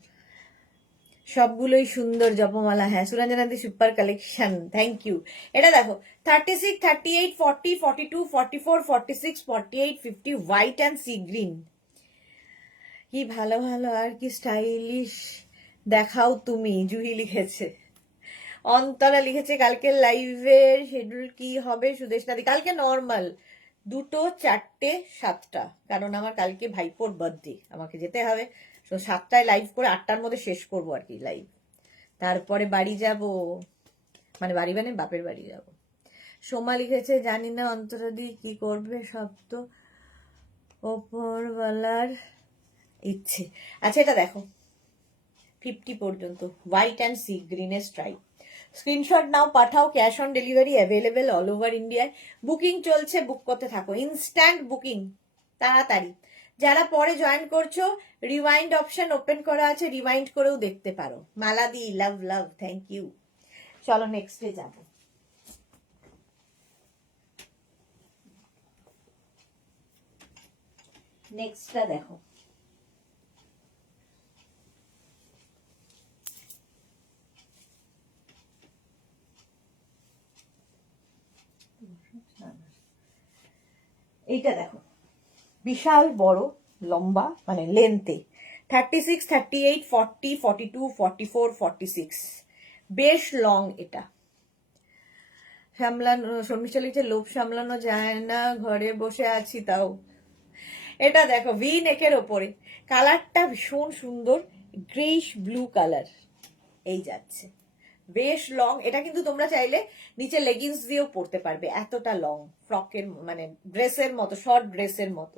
সবগুলোই সুন্দর জপমালা। হ্যাঁ সুরঞ্জনাদি সুপার কালেকশন, থ্যাংক ইউ। এটা দেখো 36, 38, 40, 42, 44, 46, 48, 50 হোয়াইট অ্যান্ড সি গ্রিন। কি ভালো ভালো আর কি স্টাইলিশ দেখাও তুমি। জুহি লিখেছে। অন্তরা লিখেছে কালকে লাইভের শিডিউল কি হবে সুদেশনাদি? কালকে নর্মাল 2, 4, 7টা, কারণ আমার কালকে ভাইপোর বার্থডে, আমাকে যেতে হবে। তো 7টায় লাইভ করে 8টার মধ্যে শেষ করবো আর কি লাইভ। তারপরে বাড়ি যাব, মানে বাড়ি মানে বাপের বাড়ি যাব। সোমা লিখেছে জানি না অন্তরাদি কি করবে, সব তো ওপরওয়ালার ইচ্ছে। আচ্ছা এটা দেখো 50 পর্যন্ত, হোয়াইট অ্যান্ড সি গ্রিনের স্ট্রাইপ। স্ক্রিনশট নাও, পাঠাও। Cash on delivery available all over ইন্ডিয়ায়। বুকিং চলছে, বুক করতে থাকো। ইনস্ট্যান্ট বুকিং, তাড়াতাড়ি। যারা পরে জয়েন করছো, রিওয়াইন্ড অপশন ওপেন করা আছে, রিওয়াইন্ড করেও দেখতে পারো। মালাদি লাভ লাভ, থ্যাংক ইউ। চলো নেক্সটে যাব। নেক্সটটা দেখো এইটা দেখো বিশাল বড় লম্বা, মানে লেন্থে 36, 38, 40, 42, 44, 46 বেশ লং। এটা সামলানো, শর্মিষ্ঠা লিখছে লোভ সামলানো যায় না, ঘরে বসে আছি তাও। এটা দেখো ভি নেকের ওপরে, কালারটা ভীষণ সুন্দর, গ্রেইশ ব্লু কালার। এই যাচ্ছে বেশ লং। এটা কিন্তু তোমরা চাইলে নিচে লেগিংস দিয়েও পরতে পারবে, এতটা লং। ফ্রকের মানে ড্রেসের মতো, শর্ট ড্রেসের মতো।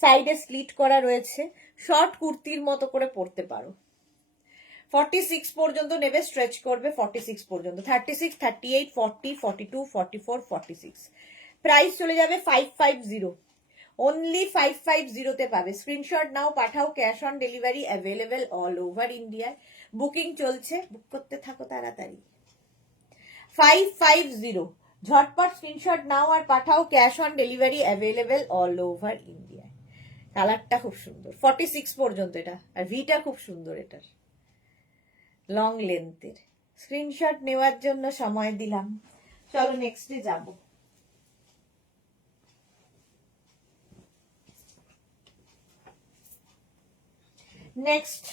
সাইডে স্লিট করা রয়েছে, শর্ট কুর্তির মতো করে পরতে পারো। 46 পর্যন্ত নেবে, স্ট্রেচ করবে 46 পর্যন্ত। 36, 38, 40, 42, 44, 46। প্রাইস চলে যাবে 550। অনলি 550 পাবে। স্ক্রিনশট নাও, পাঠাও, cash on delivery available all over ইন্ডিয়ায়। বুকিং চলছে, বুক করতে থাকো তাড়াতাড়ি। 550, ঝটপট স্ক্রিনশট নাও আর পাঠাও, cash on delivery available all over ইন্ডিয়ায়। কালারটা খুব সুন্দর, 46 পর্যন্ত এটা, আর ভিটা খুব সুন্দর এটার, লং লেন্থের। স্ক্রিনশট নেওয়ার জন্য সময় দিলাম। চলো নেক্সটে যাব। নেক্সট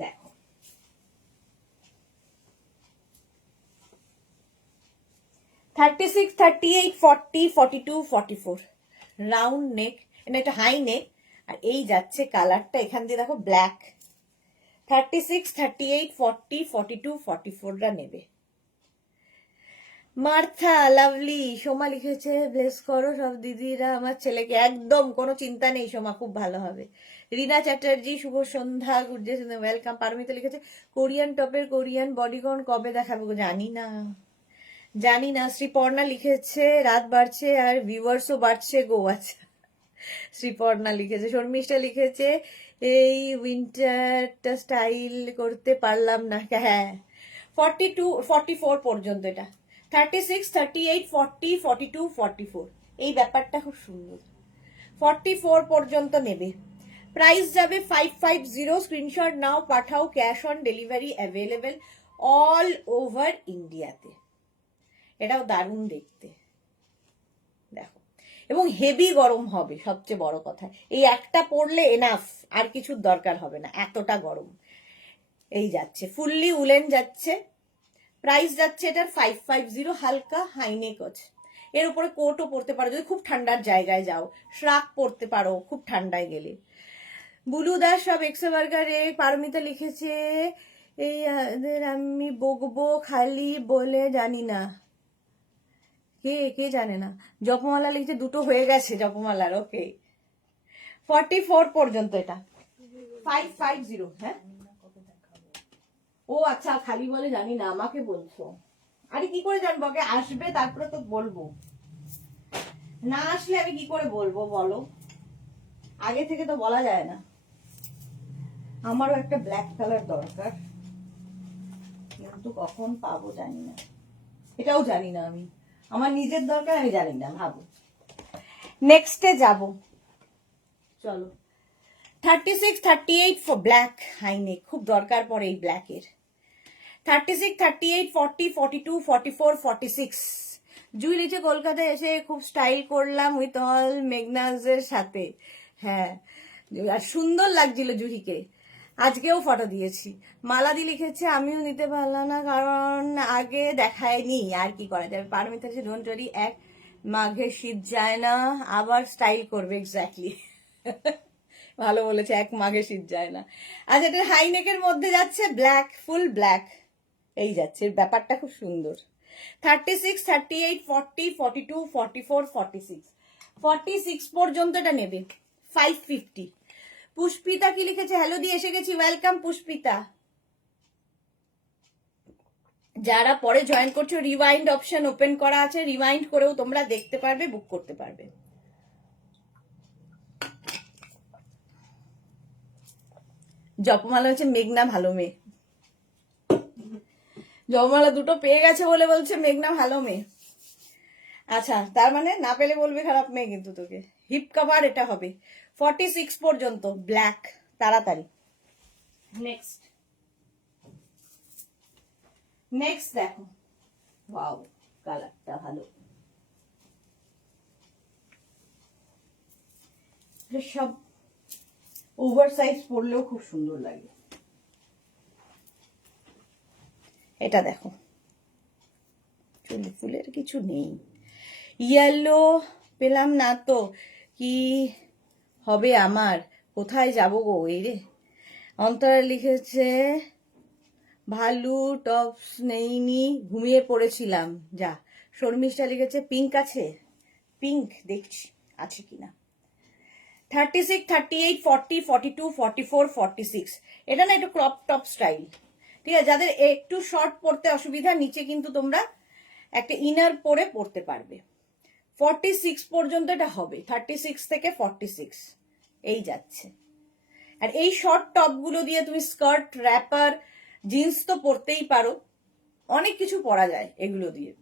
দেখো, 36, 38, 40, 42, 44, রাউন্ড নেক, এটা একটা হাই নেক। আর এই যাচ্ছে কালারটা এখান দিয়ে দেখো, ব্ল্যাক। 36, 38, 40, 42, 44রা নেবে। মার্থা লাভলি, সোমা লিখেছে ব্লেস করো সব দিদিরা আমার ছেলেকে। একদম কোনো চিন্তা নেই সোমা, খুব ভালো হবে। রিনা চ্যাটার্জি, শুভ সন্ধ্যা, গুড ডে, ওয়েলকাম। পারমিতা লিখেছে কোরিয়ান টপের কোরিয়ান বডিকন কবে দেখাবো, জানি না জানি না। শ্রীপর্ণা লিখেছে রাত বাড়ছে আর ভিউয়ার্সও বাড়ছে গো। আচ্ছা, শ্রীপর্ণা লিখেছে। শর্মিষ্ঠা লিখেছে এই উইন্টারটা স্টাইল করতে পারলাম না। হ্যাঁ, 42, 44 পর্যন্ত এটা। 36, 38, 40, 42, 44, এই ব্যাপারটা খুব সুন্দর। 44 পর্যন্ত নেবে। প্রাইস যাবে 550। স্ক্রিনশট নাও, পাঠাও, cash on delivery available all over ইন্ডিয়াতে। এটাও দারুণ দেখতে, দেখো। এবং হেভি গরম হবে, সবচেয়ে বড় কথা। এই একটা পরলে এনাফ, আর কিছুর দরকার হবে না, এতটা গরম। এই যাচ্ছে ফুললি উলেন যাচ্ছে। প্রাইস যাচ্ছে এটার 550, হালকা হাইনেক আছে। এর উপরে কোটও পরতে পারো যদি খুব ঠান্ডার জায়গায় যাও, শ্রাক পরতে পারো খুব ঠান্ডায় গেলে। বুলু দাস সব এক্সে বার্গারে। পারমিতা লিখেছে এই আমি বকবো খালি বলে জানি না। কে কে জানে না? জপমালা লিখছে দুটো হয়ে গেছে জপমালার। ওকে, 44 পর্যন্ত এটা। 550, হ্যাঁ। ও আচ্ছা, খালি বলে জানি না, আমাকে বলছো। আরে কি করে জানবো, আগে আসবে তারপরে তো বলবো। না আসলে আমি কি করে বলবো বলো, আগে থেকে তো বলা যায় না। আমারও একটা ব্ল্যাক কালার দরকার, কিন্তু কখন পাবো জানি না, এটাও জানি না আমি। আমার নিজের দরকার, আমি জানি না, ভাবো। নেক্সটে যাব, চলো। 36, 38 ফর ব্ল্যাক হাইনেক, খুব দরকার পড়ে এই ব্ল্যাকের। 36, 38, 40, 42, 44, 46। জুই লিখে কলকাতায় এসে খুব স্টাইল করলাম উইথ অল মেগনাজের সাথে। হ্যাঁ, আর সুন্দর লাগছিল জুহিকে, আজকেও ফটো দিয়েছি। মালাদি লিখেছে আমিও নিতে পারলাম না কারণ আগে দেখায়নি, আর কি করা যাবে। পারমিতা ডোন্ট ওয়ারি, এক মাঘে শীত যায় না, আবার স্টাইল করবে। এক্স্যাক্টলি, ভালো বলেছে, এক মাঘে শীত যায় না। আচ্ছা, এটা হাইনেকের মধ্যে যাচ্ছে ব্ল্যাক, ফুল ব্ল্যাক, এই যাচ্ছে, ব্যাপারটা খুব সুন্দর। 36, 38, 40, 42, 44, 46, 46 পর্যন্ত এটা নেবে। 550। পুষ্পিতা কি লিখেছে, হ্যালো দিয়ে এসে গেছি, ওয়েলকাম পুষ্পিতা। যারা পরে জয়েন করছো, রিওয়াইন্ড অপশন ওপেন করা আছে, রিওয়াইন্ড করেও তোমরা দেখতে পারবে, বুক করতে পারবে। জপমালা হচ্ছে মেঘনা ভালো মেয়ে। জপমালা দুটো পেয়ে গেছে বলে বলছে মেঘনা ভালো মেয়ে। আচ্ছা, তার মানে না পেলে বলবে খারাপ মেয়ে কিন্তু তোকে। হিপ কভার এটা হবে 46 পর্যন্ত, ব্ল্যাক, তাড়াতাড়ি। নেক্সট নেক্সট দেখো, ওয়াও, কালারটা ভালো। সব ওভার সাইজ পরলেও খুব সুন্দর লাগে। এটা দেখো, চুলি ফুলের কিছু নেই। ইয়েলো পেলাম না তো, কি হবে আমার, কোথায় যাবো গো। এই রে, অন্তরা লিখেছে ভালু টপস নেইনি, ঘুমিয়ে পড়েছিলাম যা। শর্মিষ্ঠা লিখেছে পিঙ্ক আছে, পিঙ্ক দেখছি আছে কিনা। 36, 38, 40, 42, 44, 46, এটা না একটু ক্রপ টপ স্টাইল, ঠিক আছে, যাদের একটু শর্ট পরতে অসুবিধা, নিচে কিন্তু তোমরা একটা ইনার পরে পরতে পারবে। 46 পর্যন্ত এটা হবে, 36 থেকে 46 এই যাচ্ছে। আর এই শর্ট টপ গুলো দিয়ে তুমি স্কার্ট, র্যাপার, জিন্স তো পরতেই পারো, অনেক কিছু পরা যায় এগুলো দিয়ে।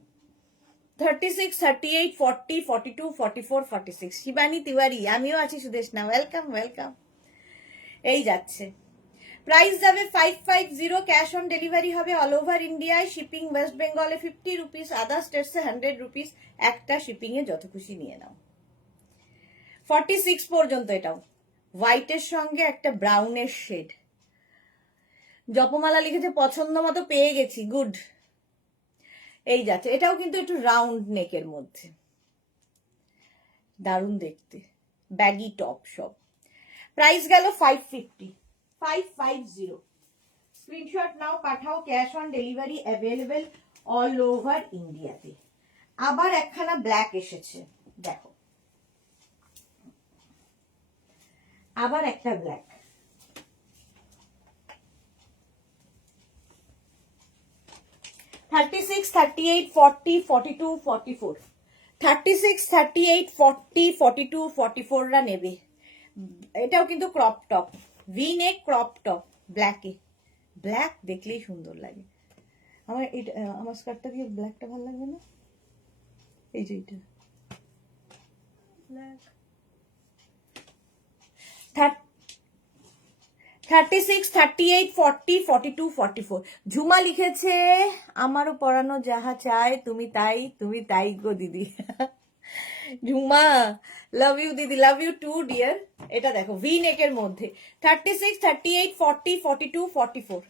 36, 38, 40, 42, 44, 46। শিবানী তিওয়ারি, আমিও আছি সুদেশনা, ওয়েলকাম ওয়েলকাম। এই যাচ্ছে। প্রাইস যাবে 550, ক্যাশ অন ডেলিভারি হবে অল ওভার ইন্ডিয়ায়। শিপিং ওয়েস্ট বেঙ্গলে 50 রুপিস, আদার স্টেটসে 100 রুপিস। একটা শিপিং এ যত খুশি নিয়ে নাও। 46 পর্যন্ত এটাও। হোয়াইটের সঙ্গে একটা ব্রাউনের শেড। জপমালা লিখেছে পছন্দ মতো পেয়ে গেছি, গুড। এই যাচ্ছে, এটাও কিন্তু একটু রাউন্ড নেকের মধ্যে, দারুণ দেখতে, ব্যাগি টপ সব। প্রাইস গেল 550, 550। স্ক্রিনশট নাও, পাঠাও, cash on delivery available all over ইন্ডিয়াতে। আবার একখানা ব্ল্যাক এসেছে, দেখো, আবার একটা ব্ল্যাক। 36, 38, 40, 42, 44। 36, 38, 40, 42, 44 রা নেবে। এটাও কিন্তু crop top, V neck crop top, ব্ল্যাকে। ব্ল্যাক দেখলেই সুন্দর লাগে। আমার এটা, আমার স্কার্টটা দিয়ে ব্ল্যাকটা ভালো লাগবে না? এই যে এটা ব্ল্যাক 36, 38, 40, 42, 44। ঝুমা লিখেছে আমারও পরানো যাহা চায় তুমি তাই, তুমি তাই গো দিদি। ঝুমা, লাভ ইউ দিদি, লাভ ইউ টু ডিয়ার। এটা দেখো ভি নেকের মধ্যে। 36, 38, 40, 42, 44,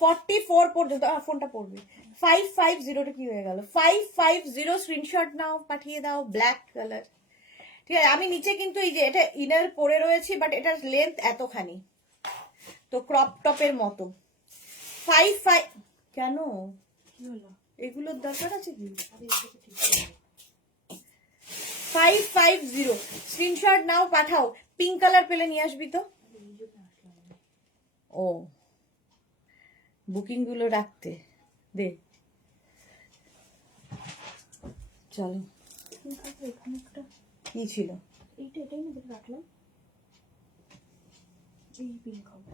44 পর্যন্ত। ফোনটা পড়বে। 550 কি হয়ে গেল? 550 স্ক্রিনশট নাও, পাঠিয়ে দাও, ব্ল্যাক কালার। ঠিক আছে, আমি নিচে কিন্তু এই যে এটা ইনার পরে রয়েছি, বাট এটার লেন্থ এতখানি, তো ক্রপ টপের মতো। 5 কেন কি হলো? এগুলোর দরকার আছে কি? আরে এটা তো ঠিক আছে। 550 স্ক্রিনশট নাও, পাঠাও। পিঙ্ক কালার পেলে নিয়ে আসবি তো। আরে এই জন্য আসলাম আমি। ও, বুকিং গুলো রাখতে দে, চলো। ঠিক আছে, এখানে একটা কি ছিল? এটাই না যেটা রাখলাম, এই পিঙ্ক হবে।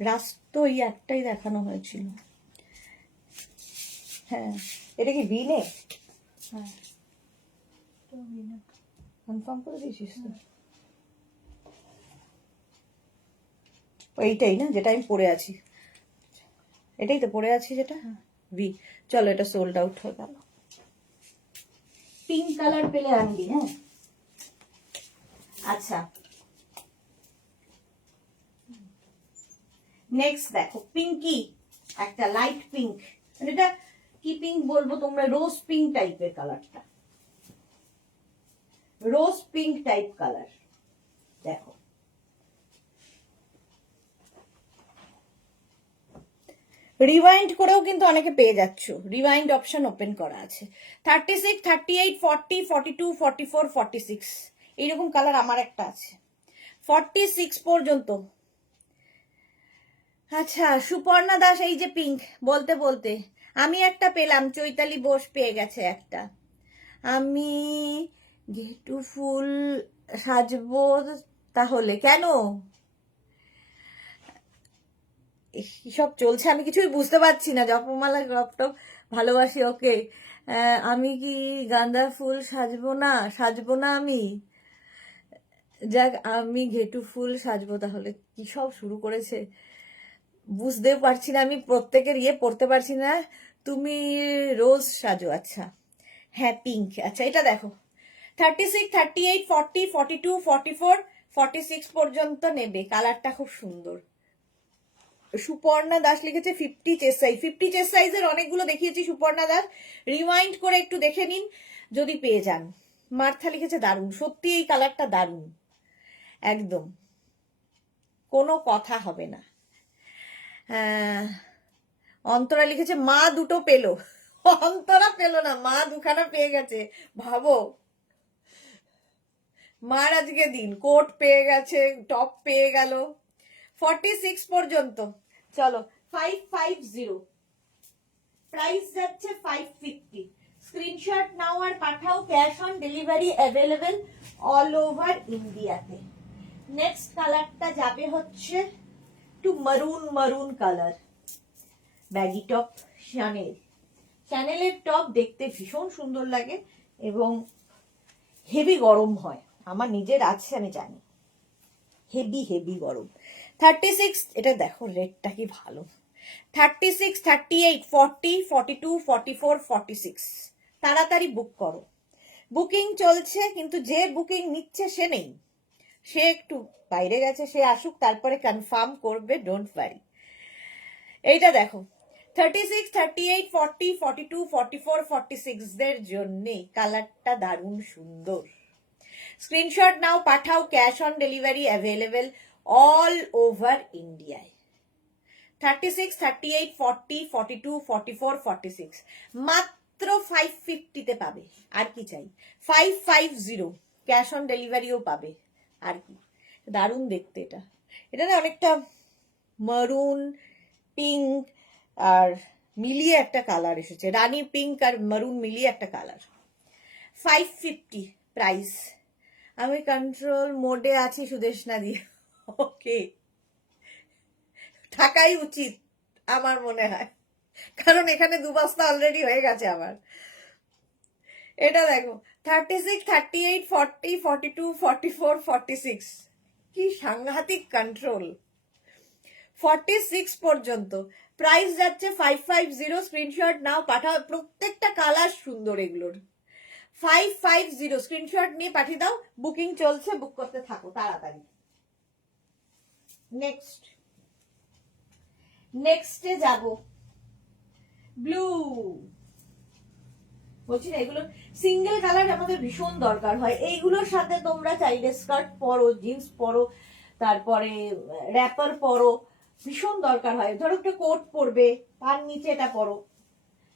রাস্তো এই একটাই দেখানো হয়েছিল। হ্যাঁ, এটা কি ভিনে? হ্যাঁ, তো আমি না কনফার্ম করে দিয়েছিস তো? এইটাই না যেটা আমি পরে আছি? এটাই তো পরে আছি যেটা ভি। চলো, এটা সোল্ড আউট হয়ে গেল। পিঙ্ক কালার পেলে আনবি, হ্যাঁ। আচ্ছা, নেক্সট দেখো, পিঙ্কি, একটা লাইট পিঙ্ক, এটা কি পিঙ্ক বলবো তোমরা, রোজ পিঙ্ক টাইপের কালারটা, রোজ পিঙ্ক টাইপ কালার। দেখো, রিওয়াইন্ড করেও কিন্তু অনেকে পেয়ে যাচ্ছ, রিওয়াইন্ড অপশন ওপেন করা আছে। 36, 38, 40, 42, 44, 46 এইরকম কালার আমার একটা আছে। 46 পর্যন্ত। আচ্ছা, সুপর্ণা দাস, এই যে পিঙ্ক বলতে বলতে আমি একটা পেলাম, চৈতালি বোস পেয়ে গেছে একটা। আমি ঘেটু ফুল সাজবো তাহলে, কেন সব চলছে আমি কিছুই বুঝতে পারছি না। জপমালা ক্রপ টপ ভালোবাসি, ওকে। আমি কি গাঁদা ফুল সাজবো না, সাজবো না আমি? যাক, আমি ঘেটু ফুল সাজবো তাহলে। কি সব শুরু করেছে বুঝতে পারছি না, আমি প্রত্যেকের ইয়ে পড়তে পারছি না। তুমি রোজ সাজো, আচ্ছা, হ্যাঁ পিঙ্ক। আচ্ছা, এটা দেখো, 36, 38, 40, 42, 44, 46 পর্যন্ত নেবে। কালারটা খুব সুন্দর। সুপর্ণা দাস লিখেছে 50 চেস্ট সাইজ। 50 চেস্ট সাইজের অনেকগুলো দেখিয়েছি সুপর্ণা দাস, রিওয়াইন্ড করে একটু দেখে নিন যদি পেয়ে যান। মার্থা লিখেছে দারুণ, সত্যি এই কালারটা দারুণ, একদম কোনো কথা হবে না। অন্তরা লিখেছে মা দুটো পেলো। অন্তরা পেলো না, মা দুখানা পেয়ে গেছে, ভাবো। মার আজকে দিন, কোট পেয়ে গেছে, টপ পেয়ে গেল। 46 পর্যন্ত। চলো, 550, প্রাইস যাচ্ছে 550। স্ক্রিনশট নাও আর পাঠাও, cash on delivery available all over ইন্ডিয়াতে। নেক্সট কালারটা যাবে হচ্ছে two maroon colour, baggy top, শ্যানেলের টপ দেখতে ভীষণ সুন্দর লাগে এবং হেভি গরম হয়, আমার নিজের আছে আমি জানি, হেভি গরম। 36, এটা দেখো রেটটা কি ভালো, 36, 38, 40, 42, 44, 46। তাড়াতাড়ি বুক করো, বুকিং চলছে, কিন্তু যে বুকিং নিচ্ছে সে নেই, সে একটু বাইরে গেছে, সে আসুক তারপরে কনফার্ম করবে, ডোন্ট ওয়ারি। এইটা দেখো 36, 38, 40, 42, 44, 46 দের জন্য কালারটা দারুণ সুন্দর। স্ক্রিনশট নাও পাঠাও, cash on delivery available all over ইন্ডিয়ায়। 36, 38, 40, 42, 44, 46 মাত্র 550 তে পাবে, আর কি চাই। 550 ক্যাশ অন ডেলিভারিও পাবে, আর কি। দারুণ দেখতে এটা, এটা না অনেকটা মারুন পিঙ্ক আর মিলিয়ে একটা কালার এসেছে, রানী পিঙ্ক আর মারুন মিলিয়ে একটা কালার। 550 প্রাইস। আমি কন্ট্রোল মোডে আছি সুদেশনা দি, ওকে, থাকাই উচিত আমার মনে হয়, কারণ এখানে 2 বস্তা অলরেডি হয়ে গেছে আমার। এটা দেখো 36, 38, 40, 42, 44, 46 কি সাংঘাতিক কন্ট্রোল। 46 পর্যন্ত প্রাইস যাচ্ছে 550। স্ক্রিনশট নাও পাঠাও, প্রত্যেকটা কালার সুন্দর এগুলোর। 550 স্ক্রিনশট নিয়ে পাঠিয়ে দাও, বুকিং চলছে, বুক করতে থাকো তাড়াতাড়ি। নেক্সটে যাব ব্লু, বলছি না এগুলো সিঙ্গেল কালার আমাদের ভীষণ দরকার হয়, এইগুলোর সাথে তোমরা চাইলে স্কার্ট পরো, জিন্স পরো, তারপরে র্যাপার পরো, ভীষণ দরকার হয়। ধরো একটা কোট পরবে, তার নিচে এটা পরো,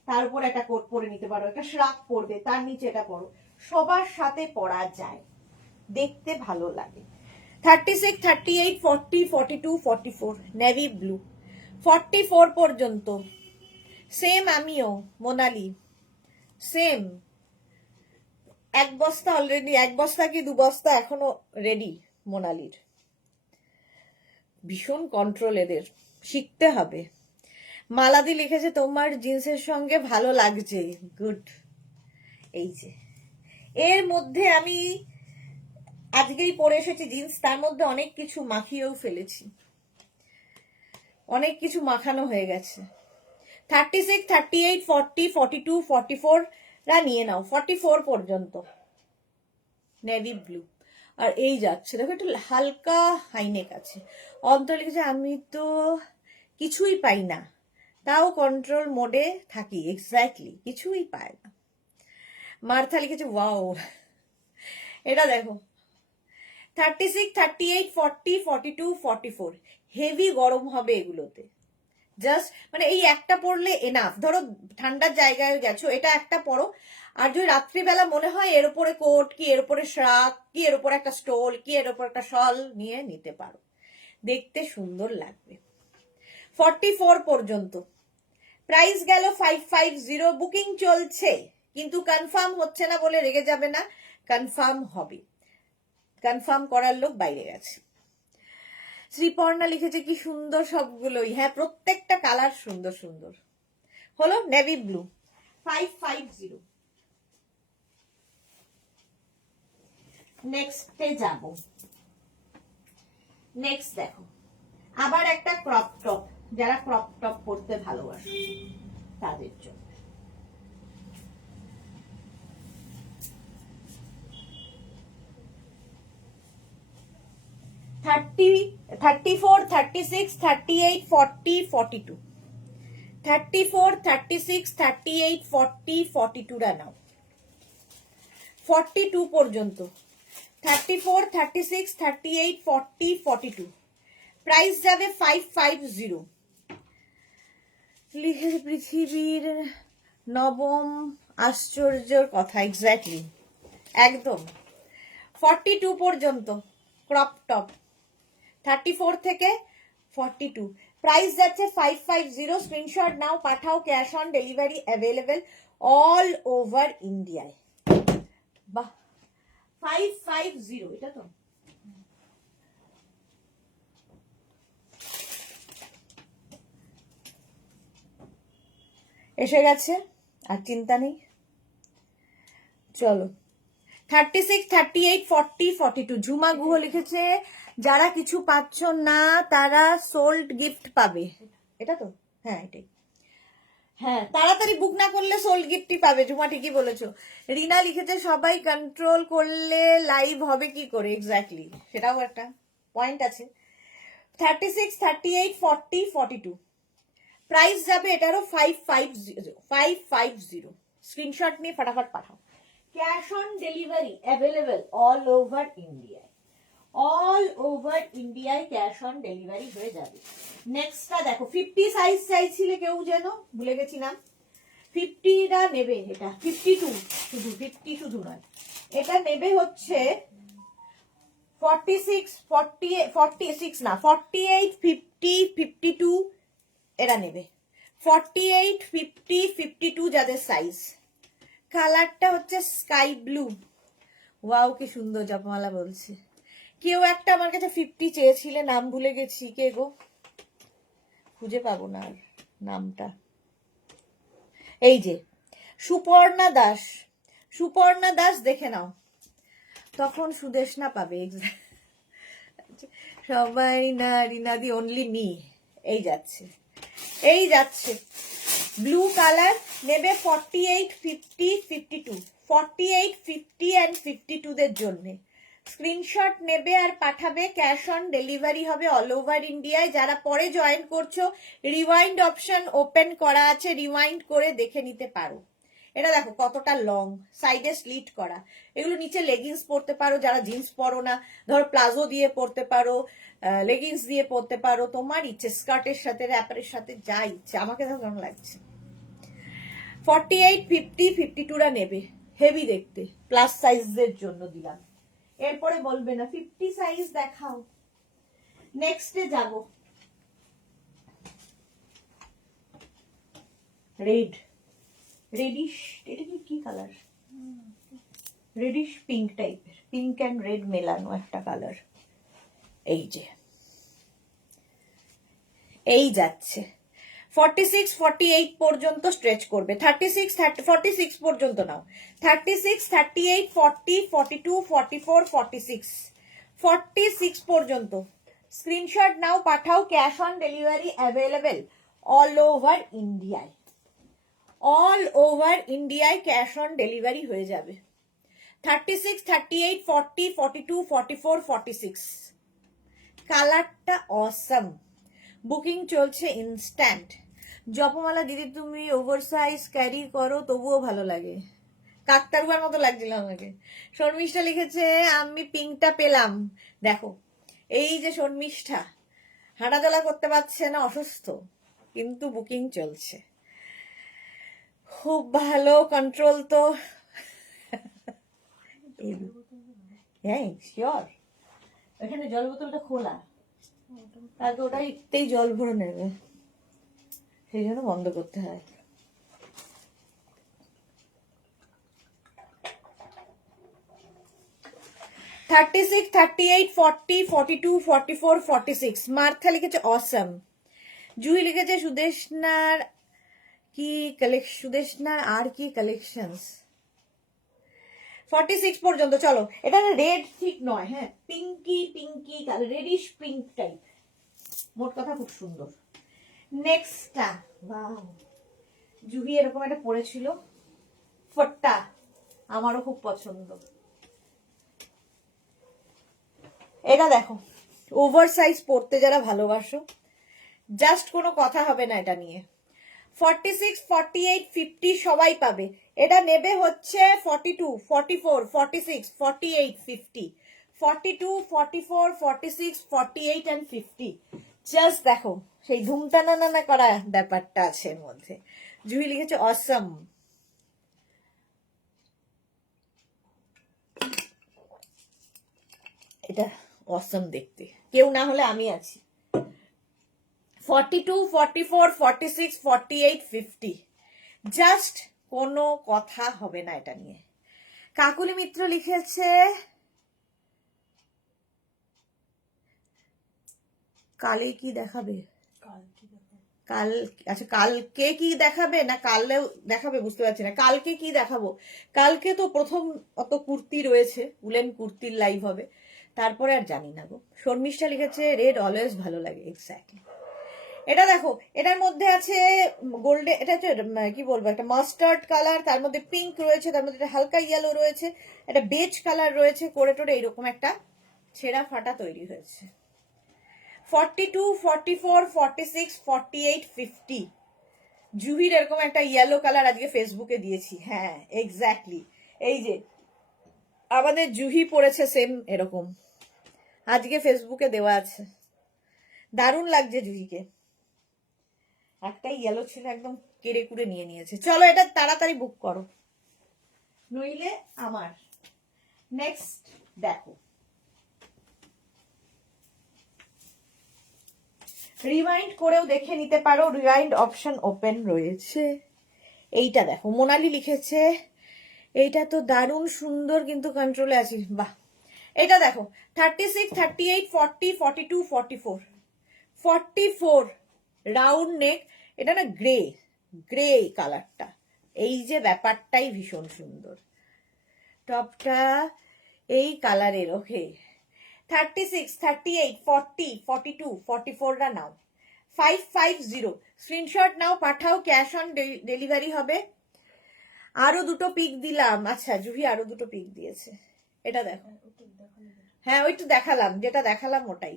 তার উপর একটা কোট পরে নিতে পারো, একটা শ্রাক পরবে, তার নিচে এটা পরো, সবার সাথে পরা যায়, দেখতে ভালো লাগে। 36, 38, 40, 42, 44 নেভি ব্লু। 44 পর্যন্ত সেম, আমিও মোনালি সেম। 1 বস্তা অলরেডি, 1 বস্তা কি 2 বস্তা এখনো রেডি মোনালির। ভীষণ কন্ট্রোল এদের, শিখতে হবে। মালাদি লিখেছে তোমার জিন্সের সঙ্গে ভালো লাগছে, গুড। এই যে এর মধ্যে আমি আজকেই পরে এসেছি জিন্স, তার মধ্যে অনেক কিছু মাখিয়েও ফেলেছি, অনেক কিছু মাখানো হয়ে গেছে। 36, 38, 40, 42, 44 রা নিয়ে নাও, 44 পর্যন্ত নেভি ব্লু। আর এই যাচ্ছে দেখো একটু হালকা হাইনেক আছে। অন্তর লিখেছে আমি তো কিছুই পাই না, তাও কন্ট্রোল মোডে থাকি, এক্স্যাক্টলি কিছুই পায় না। মার্থা লিখেছে ওয়াও, এটা দেখো 36, 38, 40, 42, 44 হেভি গরম হবে এগুলোতে। জাস্ট মানে এই একটা পরলে এনাফ। ধরো ঠান্ডার জায়গায় গেছো, এটা একটা পরো, আর যদি রাত্রিবেলা মনে হয় এর উপরে কোট, কি এর উপরে শ্রাক, কি এর উপরে একটা স্টোল, কি এর উপর একটা শল নিয়ে নিতে পারো, দেখতে সুন্দর লাগবে। 44 পর্যন্ত প্রাইস গেল 550। বুকিং চলছে, কিন্তু কনফার্ম হচ্ছে না বলে রেগে যাবে না, কনফার্ম হবে, কনফার্ম করার লোক বাইরে গেছে। শ্রীপর্ণা লিখেছে কি সুন্দর সবগুলোই, হ্যাঁ প্রত্যেকটা কালার সুন্দর সুন্দর। হলো নেভি ব্লু 550। নেক্সটে যাব। নেক্সট দেখো আবার একটা ক্রপ টপ, যারা ক্রপ টপ পরতে ভালোবাসে তাদের জন্য। থার্টি 34, 36, 38, 40, 42 34, 36, 38, 40, 42 রা নাও। 42 পর্যন্ত 34, 36, 38, 40, 42 প্রাইস যাবে 550। লিখেছে পৃথিবীর নবম আশ্চর্যের কথা, এক্স্যাক্টলি একদম। 42 পর্যন্ত ক্রপ টপ, 34 থেকে 42 প্রাইস যাচ্ছে 550, স্ক্রিনশট নাও পাঠাও, cash on delivery available all over ইন্ডিয়ায়। বাহ, 550, এটা তো এসে গেছে, আর চিন্তা নেই। চলো 36, 38, 40, 42, ঝুমা গুহ লিখেছে যারা কিছু পাচ্ছ না তারা সোল্ড গিফট পাবে। এটা তো, হ্যাঁ এটাই। হ্যাঁ, তাড়াতাড়ি বুক না করলে সোল্ড গিফটই পাবে, ঝুমা ঠিকই বলেছো। রিনা লিখেছে সবাই কন্ট্রোল করলে লাইভ হবে কি করে, এক্স্যাক্টলি, সেটাও একটা পয়েন্ট আছে। 36, 38, 40, 42, প্রাইস যাবে এটারও 550, স্ক্রিনশট নিয়ে ফটাফট পাঠাও। Cash on delivery available all over ইন্ডিয়ায়, অল ওভার ইন্ডিয়ায় ক্যাশ অন ডেলিভারি হয়ে যাবে। নেক্সটটা দেখো, 50 সাইজ চাইছিলে কেউ, যেন ভুলে গেছিলাম। 50টা নেবে, এটা 52, শুধু 50 শুধু নয়, এটা নেবে হচ্ছে 46, 46 না 48, 50, 52, এরা নেবে 48, 50, 52 যাদের সাইজ। কালারটা হচ্ছে স্কাই ব্লু। ওয়াও কি সুন্দর, জপমালা বলছে। কেউ একটা আমার কাছে 50 চেয়েছিলে, নাম ভুলে গেছি, কে গো, খুঁজে পাবো না আর নামটা। এই যে সুপর্ণা দাস, সুপর্ণা দাস দেখে নাও, তখন সুদেশনা পাবে। সবাই না, রিনাদি অনলি মি। এই যাচ্ছে, এই যাচ্ছে ব্লু কালার, নেবে 48, 50, 52, 48, 50 অ্যান্ড 52 দের জন্য। স্ক্রিনশট নেবে আর পাঠাবে, ক্যাশ অন ডেলিভারি হবে অল ওভার ইন্ডিয়ায়। যারা পরে জয়েন করছো, রিওয়াইন্ড অপশন ওপেন করা আছে, রিওয়াইন্ড করে দেখে নিতে পারো। এটা দেখো কতটা লং, সাইডে স্লিট করা, এগুলো নিচে লেগিংস পরতে পারো, যারা জিন্স পরো না, ধরো প্লাজো দিয়ে পরতে পারো, লেগিংস দিয়ে পরতে পারো, তোমার ইচ্ছে, স্কার্টের সাথে, র্যাপারের সাথে, যা ইচ্ছে। আমাকে দেখো কেমন লাগছে। 48, 50, 52রা নেবে, হেভি দেখতে, প্লাস সাইজের জন্য দিলাম। এরপরে বলবে না 50 সাইজ দেখাও। নেক্সটে যাব, রেড, রেডিশ, এটা কি কালার, রেডিশ পিঙ্ক টাইপের, পিঙ্ক অ্যান্ড রেড মেলানো একটা কালার। এই যে, এই যাচ্ছে 46, 48 পর্যন্ত স্ট্রেচ করবে। 36, 46 পর্যন্ত নাও, 36, 38, 40, 42, 44, 46, 46 পর্যন্ত স্ক্রিনশট নাও পাঠাও, cash on delivery available all over ইন্ডিয়ায়, অল ওভার ইন্ডিয়ায় ক্যাশ অন ডেলিভারি হয়ে যাবে। 36, 38, 40, 42, 44, 46, কালারটা অসাম, বুকিং চলছে ইনস্ট্যান্ট। জপমালা দিদি তুমি ওভার সাইজ ক্যারি করো তবুও ভালো লাগে, কাকতারুয়ার মতো লাগছিল আমাকে। শর্মিষ্ঠা লিখেছে আমি পিঙ্কটা পেলাম, দেখো এই যে শর্মিষ্ঠা হাঁটাচলা করতে পারছে না, অসুস্থ, কিন্তু বুকিং চলছে, খুব ভালো কন্ট্রোল তো। হ্যাঁ শিওর, এখানে জল বোতলটা খোলা, আগে ওটা একটাই জল ভরে নেবে, সেই জন্য বন্ধ করতে হয়। $36, $38, $40, $42, $44, $46, মার্থা লিখেছে অসম, জুহি লিখেছে সুদেশনার কি কালেকশন, সুদেশনার আর কি কালেকশনস। 46 পর্যন্ত চলো, এটা রেড ঠিক নয়, হ্যাঁ pinky pinky colour, reddish pink type, মোট কথা খুব সুন্দর। নেক্সটটা, ওয়াও, জুহি এরকম একটা পরেছিল, ফট্টা, আমারও খুব পছন্দ। এটা দেখো, ওভার সাইজ পরতে যারা ভালোবাসো, জাস্ট কোনো কথা হবে না এটা নিয়ে। 46, 48, 50 সবাই পাবে। এটা নেবে হচ্ছে 42, 44, 46, 48, 50, 42, 44, 46, 48 and 50। জাস্ট দেখো সেই ধুমটানা নানা করা ব্যাপারটা আছে এর মধ্যে। জুহি লিখেছে অসম, এটা অসম দেখতে, কেউ না হলে আমি আছি। 42, 44, 46, 48, 50 জাস্ট কোনো কথা হবে না এটা নিয়ে। কাকুলি মিত্র লিখেছে কালে কি দেখাবে, কাল কি দেখো? কাল, আচ্ছা কালকে কি দেখাবে না কালেও দেখাবে বুঝতে পারছি না। কালকে কি দেখাবো, কালকে তো প্রথম অত কুর্তি রয়েছে, উলেন কুর্তির লাইভ হবে, তারপরে আর জানি না গো। শর্মিষ্ঠা লিখেছে রেড অলওয়েজ ভালো লাগে, এক্স্যাক্টলি। এটা দেখো, এটার মধ্যে আছে গোল্ডে, এটা হচ্ছে কি বলবো, একটা মাস্টার্ড কালার, তার মধ্যে পিঙ্ক রয়েছে, তার মধ্যে একটা হালকা ইয়েলো রয়েছে, একটা বেজ কালার রয়েছে, করে টোরে এইরকম একটা ছেঁড়া ফাটা তৈরি হয়েছে। 42, 44, 46, 48, 50 জুহির এরকম একটা ইয়েলো কালার আজকে ফেসবুকে দিয়েছি, হ্যাঁ এক্স্যাক্টলি। এই যে আমাদের জুহি পড়েছে সেম এরকম, আজকে ফেসবুকে দেওয়া আছে, দারুণ লাগছে জুহিকে। একটাই ইয়েলো ছিল, একদম কেড়ে কুড়ে নিয়ে নিয়েছে। চলো এটা তাড়াতাড়ি বুক করো, নইলে আমার। নেক্সট দেখো, রিওয়াইন্ড করেও দেখে নিতে পারো, রিওয়াইন্ড অপশন ওপেন রয়েছে। এইটা দেখো, মোনালি লিখেছে এইটা তো দারুণ সুন্দর, কিন্তু কন্ট্রোলে আছি, বাহ। এটা দেখো 36, 38, 40, 42, 44, 44 রাউন্ড নেক, এটা না গ্রে, গ্রে কালারটা, এই যে ব্যাপারটাই ভীষণ সুন্দর। টপটা এই কালারের, ওকে। 36, 38, 40, 42, 44 টা নাও, 550 স্ক্রিনশট নাও, পাঠাও, ক্যাশ অন ডেলিভারি হবে। আরো দুটো পিক দিলাম, আচ্ছা জুহি আরো দুটো পিক দিয়েছে, এটা দেখো। হ্যাঁ ওই তো দেখালাম, যেটা দেখালাম ওটাই।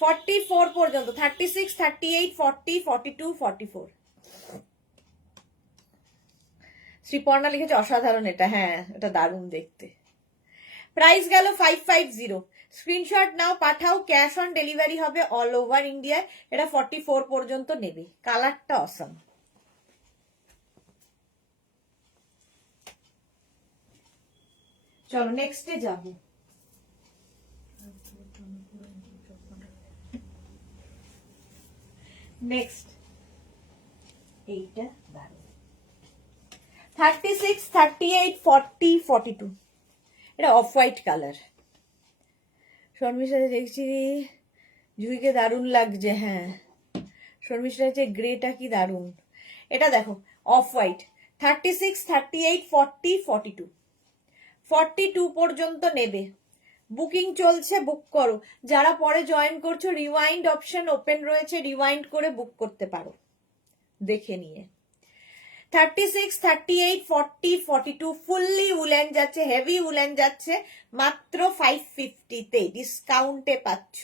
44 পর্যন্ত, 36, 38, 40, 42, 44। শ্রীপর্ণা লিখেছে অসাধারণ এটা, হ্যাঁ এটা দারুণ দেখতে। প্রাইস গেল 550, স্ক্রিনশট নাও, পাঠাও, ক্যাশ অন ডেলিভারি হবে অল ওভার ইন্ডিয়া। এটা 44 পর্যন্ত নেবে, কালারটা অসাম। চলো নেক্সটে যাব। নেক্সট এইটা দারুণ, 36, 38, 40, 42 এটা অফ হোয়াইট কালার। শর্মিষ্ঠা দেখছি জুইকে দারুণ লাগছে, হ্যাঁ শর্মিষ্ঠা হচ্ছে গ্রেটা কি দারুণ। এটা দেখো অফ হোয়াইট, 36, 38, 40, 42, 42 পর্যন্ত নেবে, বুকিং চলছে, বুক করো। যারা পরে জয়েন করছো, রিওয়াইন্ড অপশন ওপেন রয়েছে, রিওয়াইন্ড করে বুক করতে পারো দেখে নিয়ে। 36, 38, 40, 42 ফুললি উলেন যাচ্ছে, হেভি উলেন যাচ্ছে, মাত্র 550-তে ডিসকাউন্টে পাচ্ছ,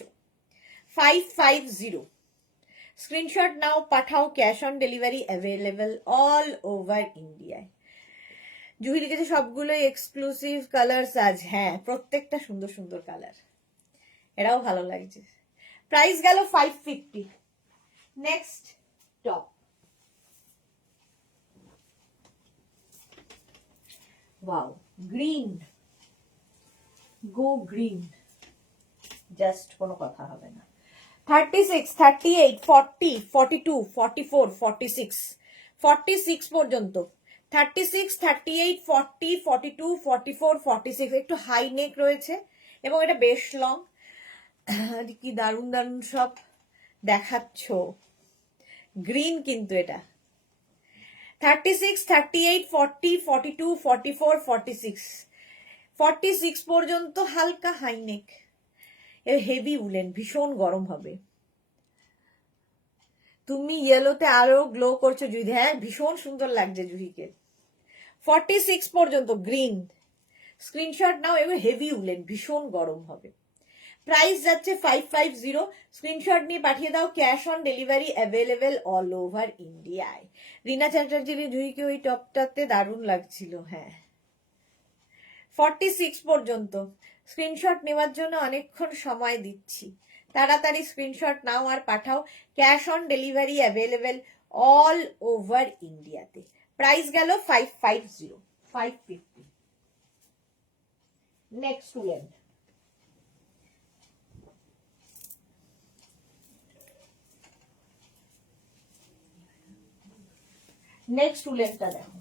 550। স্ক্রিনশট নাও, পাঠাও, cash on delivery available all over ইন্ডিয়ায়। জুহি লিখেছে সবগুলোই এক্সক্লুসিভ কালার আজ, হ্যাঁ প্রত্যেকটা সুন্দর সুন্দর কালার, এরাও ভালো লাগছে। প্রাইস গেল 550। Next top, wow green, go green, just কোনো কথা হবে না। 36, 38, 40, 42, 44, 46, 46 পর্যন্ত, 36, 38, 40, 42, 44, 46 একটু হাই নেক রয়েছে এবং এটা বেশ লং। কি দারুণ দারুণ সব দেখাচ্ছ, গ্রিন কিন্তু এটা। 36, 38, 40, 42, 44, 46, 46 পর্যন্ত হালকা হাই নেক, হেভি উলেন, ভীষণ গরম হবে। তুমি ইয়েলোতে আরো গ্লো করছো জুহি, হ্যাঁ ভীষণ সুন্দর লাগছে জুহিকে। 46 পর্যন্ত গ্রিন, স্ক্রিনশট নাও, এবং হেভি উলেন, ভীষণ গরম হবে। প্রাইস যাচ্ছে 550, স্ক্রিনশট নিয়ে পাঠিয়ে দাও, cash on delivery available all over ইন্ডিয়ায়। রিনা চ্যাটার্জির জুহিকে ওই টপটাতে দারুণ লাগছিল, হ্যাঁ। 46 পর্যন্ত স্ক্রিনশট নেওয়ার জন্য অনেকক্ষণ সময় দিচ্ছি, তাড়াতাড়ি স্ক্রিনশট নাও আর পাঠাও, cash on delivery available all over ইন্ডিয়াতে। প্রাইস গেল 550, 550। নেক্সট উলেন, নেক্সট উলেনটা দেখো,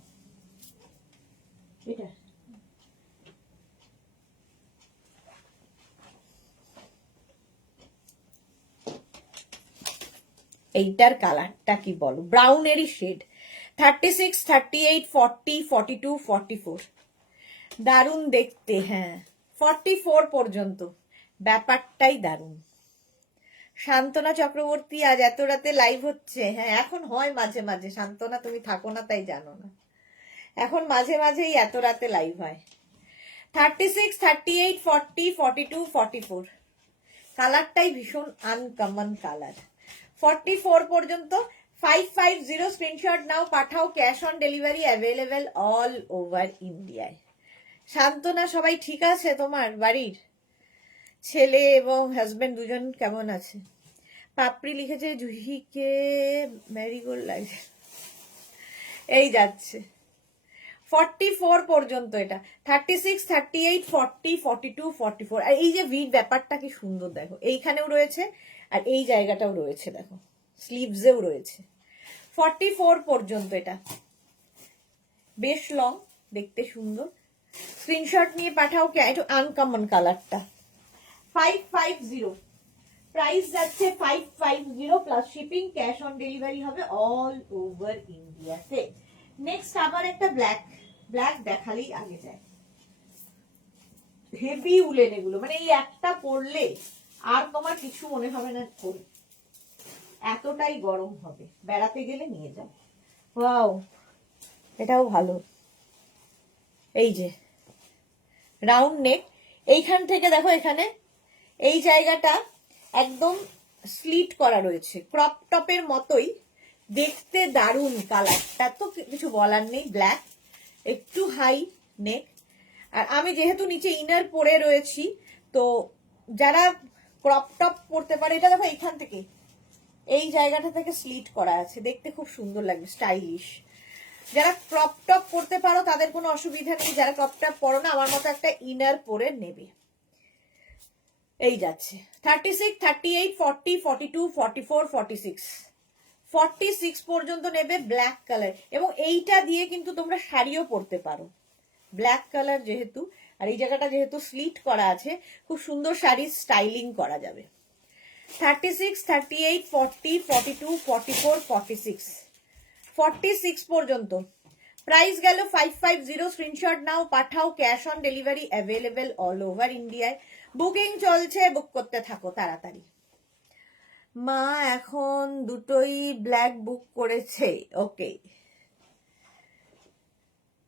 এটা এইটার কালারটা কি বলো, ব্রাউনেরই শেড। 36, 38, 40, 42, 44, দারুণ দেখতে। হ্যাঁ 44 পর্যন্ত, ব্যাপারটাই দারুণ। শান্তনা চক্রবর্তী আজ এত রাতে লাইভ হচ্ছে? হ্যাঁ এখন হয় মাঝে মাঝে, শান্তনা তুমি থাকো না তাই জানো না, এখন মাঝে মাঝেই এত রাতে লাইভ হয়। 36, 38, 40, 42, 44, কালারটাই ভীষণ আনকমন কালার। 44 পর্যন্ত 550 স্ক্রিনশট নাও, পাঠাও, cash on delivery available all over ইন্ডিয়ায়। শান্তনা সবাই ঠিক আছে? তোমার বাড়ির ছেলে এবং হাজবেন্ড দুজন কেমন আছে? পাপড়ি লিখেছে জুহিকে ম্যারিগোল্ড লাগছে, এই যাচ্ছে 44 পর্যন্ত। এটা 36, 38, 40, 42, 44। আর এই যে ভিড ব্যাপারটা কি সুন্দর দেখো, এইখানেও রয়েছে আর এই জায়গাটাও রয়েছে দেখো, স্লিভসেও রয়েছে। 44 পর্যন্ত, এটা বেশ লং, দেখতে সুন্দর। স্ক্রিনশট নিয়ে পাঠাও, কে একটু আনকমন কালারটা। 550 প্রাইস যাচ্ছে, 550 plus shipping, cash on delivery হবে অল ওভার ইন্ডিয়াতে। নেক্সট আবার একটা ব্ল্যাক, ব্ল্যাক দেখালেই আগে যায়। হেভি উলেন এগুলো, মানে এই একটা পরলে আর তোমার কিছু মনে হবে না, এতটাই গরম হবে, বেড়াতে গেলে নিয়ে যাও। ওয়াও, এটাও ভালো। এই যে রাউন্ড নেক, এইখান থেকে দেখো এখানে এই জায়গাটা একদম স্লিট করা রয়েছে, ক্রপ টপের মতোই দেখতে, দারুণ কালারটা তো কিছু বলার নেই। ব্ল্যাক, একটু হাই নেক, আর আমি যেহেতু নিচে ইনার পরে রয়েছি, তো যারা ক্রপ টপ পরতে পারে, এটা দেখো এইখান থেকে এই জায়গাটা থেকে স্লিট করা আছে, দেখতে খুব সুন্দর লাগবে, স্টাইলিশ। যারা ক্রপ টপ পরতে পারো তাদের কোনো অসুবিধা নেই, যারা ক্রপ টপ পরো না আমার মতো একটা ইনার পরে নেবে। এই যাচ্ছে 36, 38, 40, 42, 44, 46, 46 পর্যন্ত নেবে, ব্ল্যাক কালার। এবং এইটা দিয়ে কিন্তু তোমরা শাড়িও পরতে পারো, ব্ল্যাক কালার যেহেতু, আর এই জায়গাটা যেহেতু স্লিট করা আছে, খুব সুন্দর শাড়ি স্টাইলিং করা যাবে। 36, 38, 40, 42, 44, 46, 46 পর্যন্ত প্রাইস গেল 550। স্ক্রিনশট নাও, পাঠাও, cash on delivery available all over ইন্ডিয়ায়। বুকিং চলছে, বুক করতে থাকো তাড়াতাড়ি। মা এখন দুটোই ব্ল্যাক বুক করেছে, ওকে।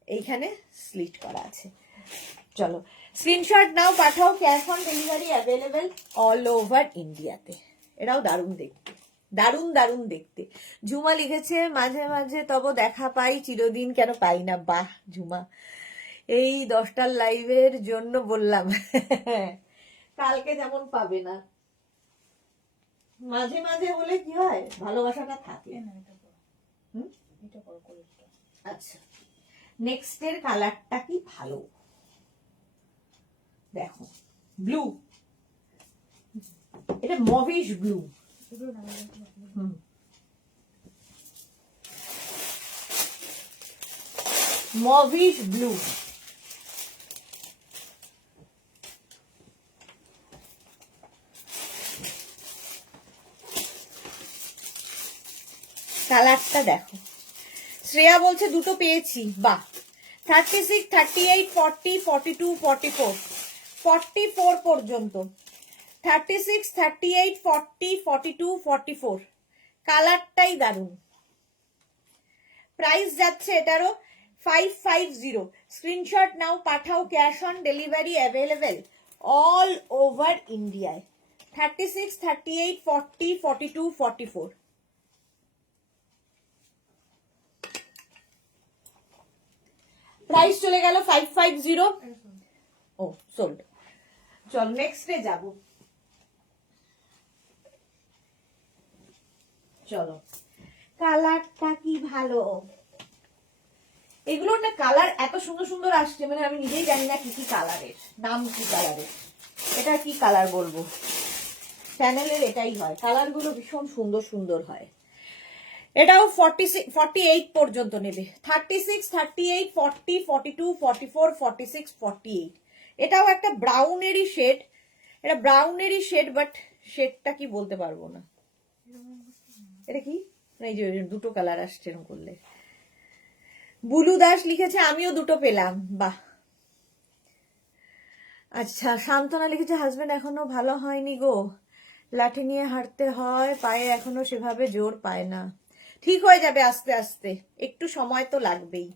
এইখানে স্লিট করা আছে, চলো স্ক্রিনশট নাও, পাঠাও, cash on delivery available all over ইন্ডিয়াতে। এটাও দারুণ দেখতে, দারুণ দারুণ দেখতে। ঝুমা লিখেছে মাঝে মাঝে তব দেখা পাই, চিরদিন কেন পাই না। বাহ ঝুমা, এই 10টার লাইভের জন্য বললাম, কালকে যেমন পাবে না, মাঝে মাঝে হলে কি হয়, ভালোবাসাটা থাকে। আচ্ছা, নেক্সট এর কালারটা কি ভালো দেখো, ব্লু, এটা মভিশ ব্লু। মভিশ ব্লু, কালারটা দেখো। শ্রেয়া বলছে দুটো পেয়েছি, বাহ। 36, 38, 40, 42, 44, 44 পর্যন্ত। 36, 38, 40, 42, 44, কালারটাই দারুণ। প্রাইস যাচ্ছে এটারও 550। স্ক্রিনশট নাও, পাঠাও, cash on delivery available all over ইন্ডিয়ায়। 36, 38, 40, 42, 44, প্রাইস চলে গেল 550। ও সোল্ড। চল নেক্সটে যাব, চলো কালারটা কি ভালো, এগুলোর না কালার এত সুন্দর সুন্দর আসছে, মানে আমি নিজেই জানি না কি কি কালারের নাম, কি কালারের, এটা কি কালার বলবো, চ্যানেলের এটাই হয়, কালারগুলো ভীষণ সুন্দর সুন্দর হয়। এটাও 48 পর্যন্ত নেবে। 36, 38, 40, 42, 44, 46, 48। এটাও একটা ব্রাউনেরই শেড। এটা ব্রাউনেরই শেড, বাট শেডটা কি বলতে পারবো না। এটা কি, এই যে দুটো কালার আসছে এরকম করলে। বুলু দাস লিখেছে আমিও দুটো পেলাম, বাহ। আচ্ছা, সান্তনা লিখেছে হাজবেন্ড এখনো ভালো হয়নি গো, লাঠি নিয়ে হাঁটতে হয়, পায়ে এখনো সেভাবে জোর পায় না। ঠিক হয়ে যাবে আস্তে আস্তে, একটু সময় তো লাগবেই।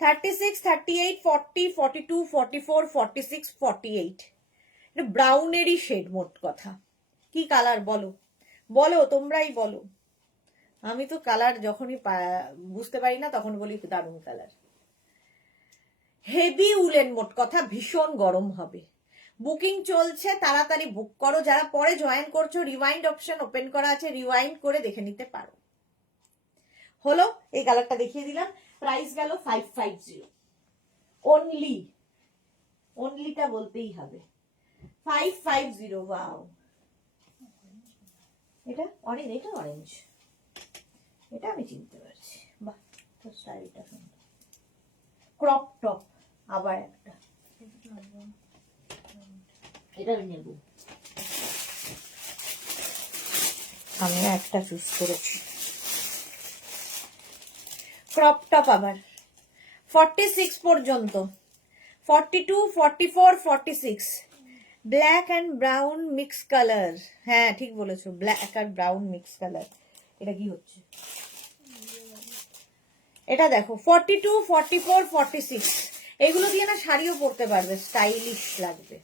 36, 38, 40, 42, 44, 46, 48। এটা ব্রাউনেরই শেড মোট কথা। কি কালার বলো, বলো তোমরাই বলো। আমি তো কালার যখনই বুঝতে পারি না তখন বলি দারুণ কালার। হেভি উলেন মোট কথা, ভীষণ গরম হবে। বুকিং চলছে, তাড়াতাড়ি বুক করো। যারা পরে জয়েন করছো, রিওয়াইন্ড অপশন ওপেন করা আছে, রিওয়াইন্ড করে দেখে নিতে পারো। হলো, এই কালারটা দেখিয়ে দিলাম। প্রাইস গেল 550 অনলি। অনলিটা বলতেই হবে, 550। ওয়াও, এটা অরেঞ্জ, এটা অরেঞ্জ, এটা আমি চিনতে পারছি। বাহ, তো স্টাইলটা সুন্দর। ক্রপ টপ আবার একটা, এটা নেব। আমি একটা চুজ করেছি, ক্রপ টপ আবার 46 পর্যন্ত। 42, 44, 46, black and brown mix colour. হ্যাঁ ঠিক বলেছো, ব্ল্যাক আর ব্রাউন মিক্স কালার। এটা কি হচ্ছে, এটা দেখো 42, 44, 46। এগুলো দিয়ে না শাড়িও পরতে পারবে, স্টাইলিশ লাগবে।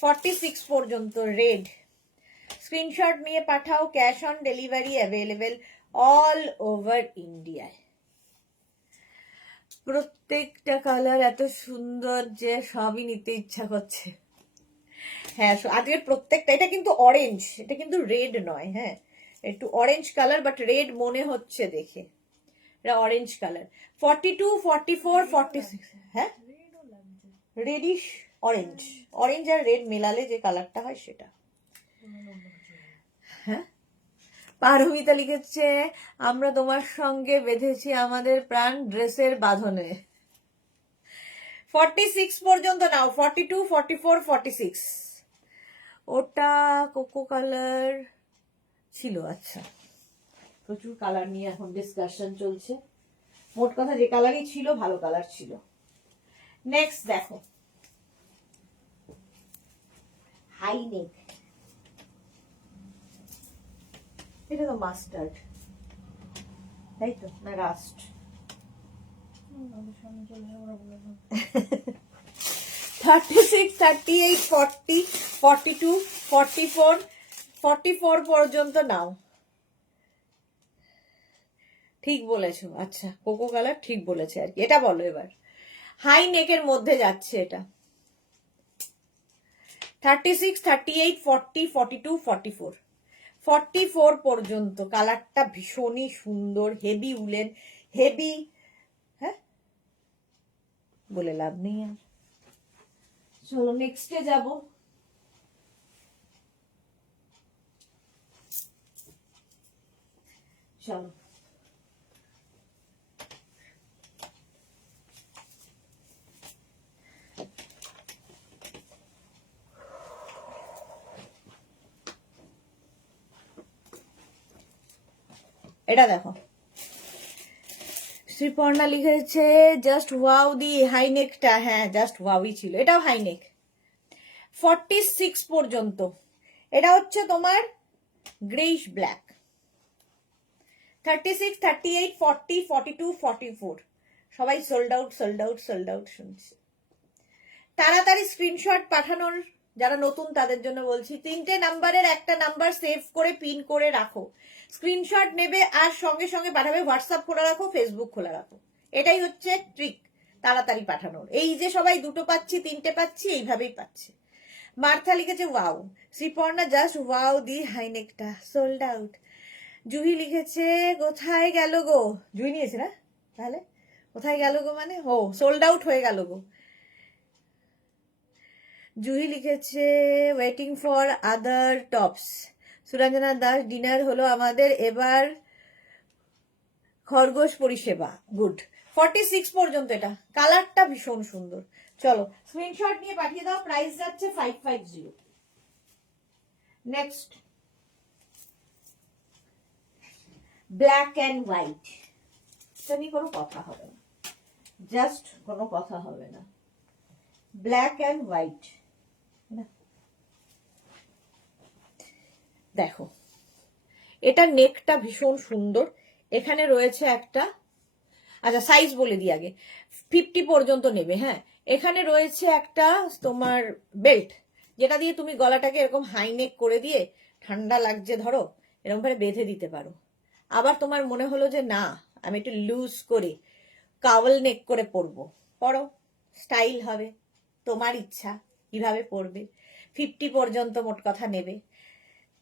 46 পর্যন্ত রেড। স্ক্রিনশট নিয়ে পাঠাও, cash on delivery available all over ইন্ডিয়ায়। প্রত্যেকটা কালার এত সুন্দর যে সবই নিতে ইচ্ছা করছে। হ্যাঁ আজকের প্রত্যেকটা, এটা কিন্তু অরেঞ্জ, এটা কিন্তু রেড নয়। হ্যাঁ, একটু অরেঞ্জ কালার, বাট রেড মনে হচ্ছে দেখে। এটা অরেঞ্জ কালার। 42, 44, 46। হ্যাঁ, রেডিশ অরেঞ্জ, অরেঞ্জ আর রেড মেলালে যে কালারটা হয় সেটা। হ্যাঁ, পারমিতা লিখেছে আমরা তোমার সঙ্গে বেঁধেছি আমাদের প্রাণ ড্রেসের বাঁধনে। 46 পর্যন্ত নাও। 42, 44, 46। ওটা কোকো কালার ছিল। আচ্ছা, প্রচুর কালার নিয়ে এখন ডিসকাশন চলছে। মোট কথা যে কালারই ছিল ভালো কালার ছিল। নেক্সট দেখো, হাই নেক। এটা তো মাস্টার্ড, তাই তো না রাস্ট? 36, 38, 40, 42, 44, 44 পর্যন্ত নাও। ঠিক বলেছো। আচ্ছা, কোকো কালার ঠিক বলেছে আর কি। এটা বলো এবার, হাই নেকের মধ্যে যাচ্ছে এটা। 36, 38, 40, 42, 44, 44 পর্যন্ত। কালারটা ভীষণই সুন্দর, হেভি উলেন, হেভি। হ্যাঁ, বলে লাভ নেই আর। চলো নেক্সটে যাব। চলো, এটা দেখো, শ্রীপর্ণা লিখেছে জাস্ট ওয়াও দি হাইনেকটা। হ্যাঁ, জাস্ট ওয়াওই ছিল, এটাও হাইনেক। 46 পর্যন্ত। এটা হচ্ছে তোমার গ্রেইশ ব্ল্যাক। 36, 38, 40, 42, 44। সবাই sold out, sold out, sold out শুনছে। তাড়াতাড়ি স্ক্রিনশট পাঠানোর, যারা নতুন তাদের জন্য বলছি, 3টে নাম্বারের একটা নাম্বার সেভ করে পিন করে রাখো। স্ক্রিনশট নেবে আর সঙ্গে সঙ্গে পাঠাবে। হোয়াটসঅ্যাপ খোলা রাখো, ফেসবুক খোলা রাখো। এটাই হচ্ছে ট্রিক তাড়াতাড়ি পাঠানোর। এই যে সবাই দুটো পাচ্ছি, 3টে পাচ্ছি, এইভাবেই পাচ্ছে। মার্থা লিখেছে ওয়াও। শ্রীপর্ণা জাস্ট ওয়াও দি হাইনেকটা সোল্ড আউট। জুহি লিখেছে কোথায় গেল গো। জুহি নিয়েছে না, তাহলে কোথায় গেল গো মানে, ও সোল্ড আউট হয়ে গেল গো। জুহি লিখেছে waiting for other tops. Suranjana Das dinner হলো আমাদের, এবার খরগোশ পরিষেবা, গুড। 46 পর্যন্ত এটা, কালারটা ভীষণ সুন্দর। চলো স্ক্রিনশট নিয়ে পাঠিয়ে দাও, প্রাইস যাচ্ছে 550। নেক্সট ব্ল্যাক অ্যান্ড হোয়াইট, এটা নিয়ে কোনো কথা হবে না, জাস্ট কোনো কথা হবে না। ব্ল্যাক অ্যান্ড হোয়াইট, দেখো এটা নেকটা ভীষণ সুন্দর। এখানে রয়েছে একটা, আচ্ছা সাইজ বলে দিই আগে, 50 পর্যন্ত নেবে। হ্যাঁ, এখানে রয়েছে একটা তোমার বেল্ট, যেটা দিয়ে তুমি গলাটাকে এরকম হাই নেক করে দিয়ে, ঠান্ডা লাগছে ধরো এরকম ভাবে বেঁধে দিতে পারো। আবার তোমার মনে হলো যে না আমি একটু লুজ করে কাওয়াল নেক করে পরবো, পরো, স্টাইল হবে, তোমার ইচ্ছা কিভাবে পরবে। 50 পর্যন্ত মোট কথা নেবে,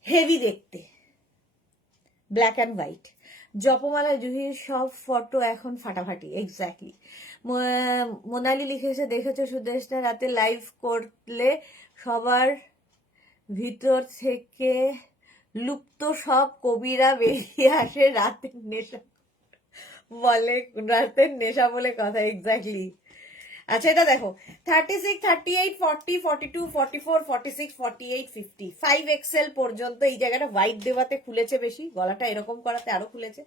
হেভি দেখতে, ব্ল্যাক অ্যান্ড হোয়াইট। জপমালা জুহির সব ফটো এখন ফাটাফাটি, এক্স্যাক্টলি। মোনালি লিখেছে, দেখেছো সুদেশটা রাতে লাইভ করলে সবার ভিতর থেকে লুপ্ত সব কবিরা বেরিয়ে আসে, রাতের নেশা বলে, রাতের নেশা বলে কথা, এক্স্যাক্টলি। আচ্ছা এটা দেখো, 36, 38, 40, 42, 44, 46, 48, 50, 5XL পর্যন্ত। এই জায়গাটা হোয়াইট দেওয়াতে খুলেছে বেশি, গলাটা এরকম করাতে আরো খুলেছে।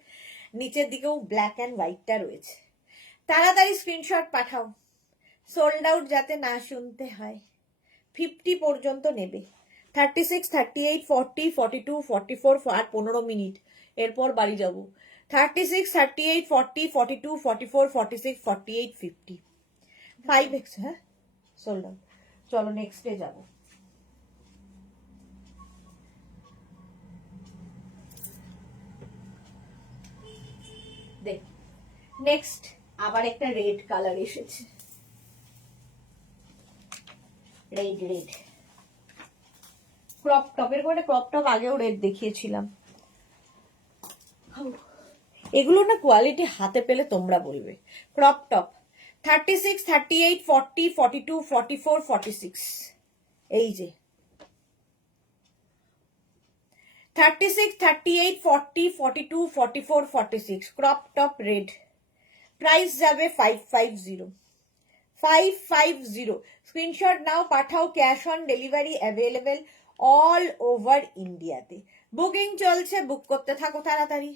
নিচের দিকেও ব্ল্যাক অ্যান্ড হোয়াইটটা রয়েছে। তাড়াতাড়ি স্ক্রিনশট পাঠাও, সোল্ড আউট যাতে না শুনতে হয়। 50 পর্যন্ত নেবে, 36, 38, 40, 42, 44, আর 15 মিনিট, এরপর বাড়ি যাব। 36, 38, 40, 42, 44, 46, 48, 50, 5X। হ্যাঁ সোল্ড আউট। চলো নেক্সটে যাব। দেখ নেক্সট আবার একটা রেড কালার এসেছে, রেড রেড ক্রপ টপের করে, ক্রপ টপ আগেও রেড দেখিয়েছিলাম। এগুলো না কোয়ালিটি হাতে পেলে তোমরা বলবে। ক্রপ টপ 36, 38, 40, 42, 44, 46, এই যে 36, 38, 40, 42, 44, 46 ক্রপ টপ রেড। প্রাইস যাবে 550, 550। স্ক্রিনশট নাও, পাঠাও, cash on delivery available all over ইন্ডিয়াতে। বুকিং চলছে, বুক করতে থাকো তাড়াতাড়ি।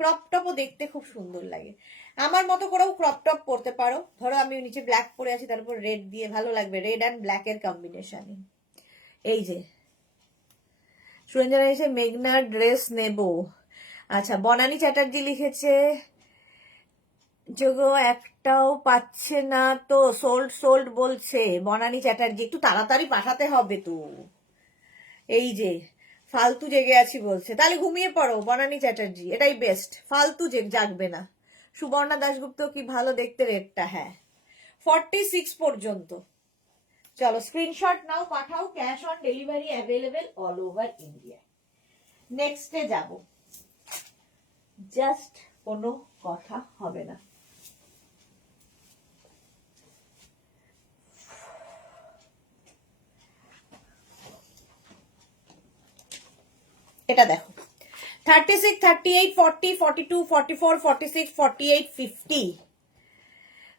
ক্রপ টপও দেখতে খুব সুন্দর লাগে, আমার মতো করেও ক্রপ টপ পরতে পারো। ধরো আমি নিচে ব্ল্যাক পরে আছি, তার উপর রেড দিয়ে ভালো লাগবে, রেড অ্যান্ড ব্ল্যাক এর কম্বিনেশনে। এই যে সুরঞ্জনা এসে মেঘনার ড্রেস নেব। আচ্ছা বনানী চ্যাটার্জি লিখেছে, যোগো একটাও পাচ্ছে না তো, সোল্ড সোল্ড বলছে বনানী চ্যাটার্জি, একটু তাড়াতাড়ি পাঠাতে হবে তো। এই যে ফালতু জেগে আছি বলছে, তাহলে ঘুমিয়ে পড়ো বনানী চ্যাটার্জি, এটাই বেস্ট, ফালতু জাগবে না। সুবর্ণা দাশগুপ্ত, কি ভালো দেখতে রেটটা। হ্যাঁ 46 পর্যন্ত। চলো স্ক্রিনশট নাও, পাঠাও, cash on delivery available all over India. নেক্সটে যাব, জাস্ট কোনো কথা হবে না। এটা দেখো 36, 38, 40, 42, 44, 46, 48, 50।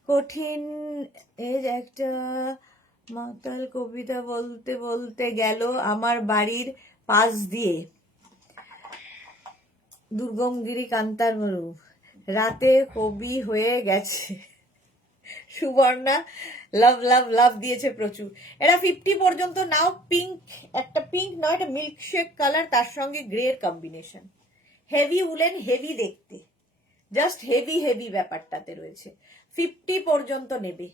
কঠিন এজ একটা মাতাল কবিতা বলতে বলতে গেল আমার বাড়ির পাশ দিয়ে, দুর্গমগিরি কান্তার মরু, রাতে কবি হয়ে গেছে। সুবর্ণা লাভ লাভ লাভ দিয়েছে প্রচুর। এটা 50 পর্যন্ত নাও। পিঙ্ক, একটা পিঙ্ক নয়, এটা মিল্কশেক কালার, তার সঙ্গে গ্রে এর কম্বিনেশন, হেভি উলেন, হেভি দেখতে, জাস্ট হেভি হেভি ব্যাপারটাতে রয়েছে। 50 পর্যন্ত নেবে,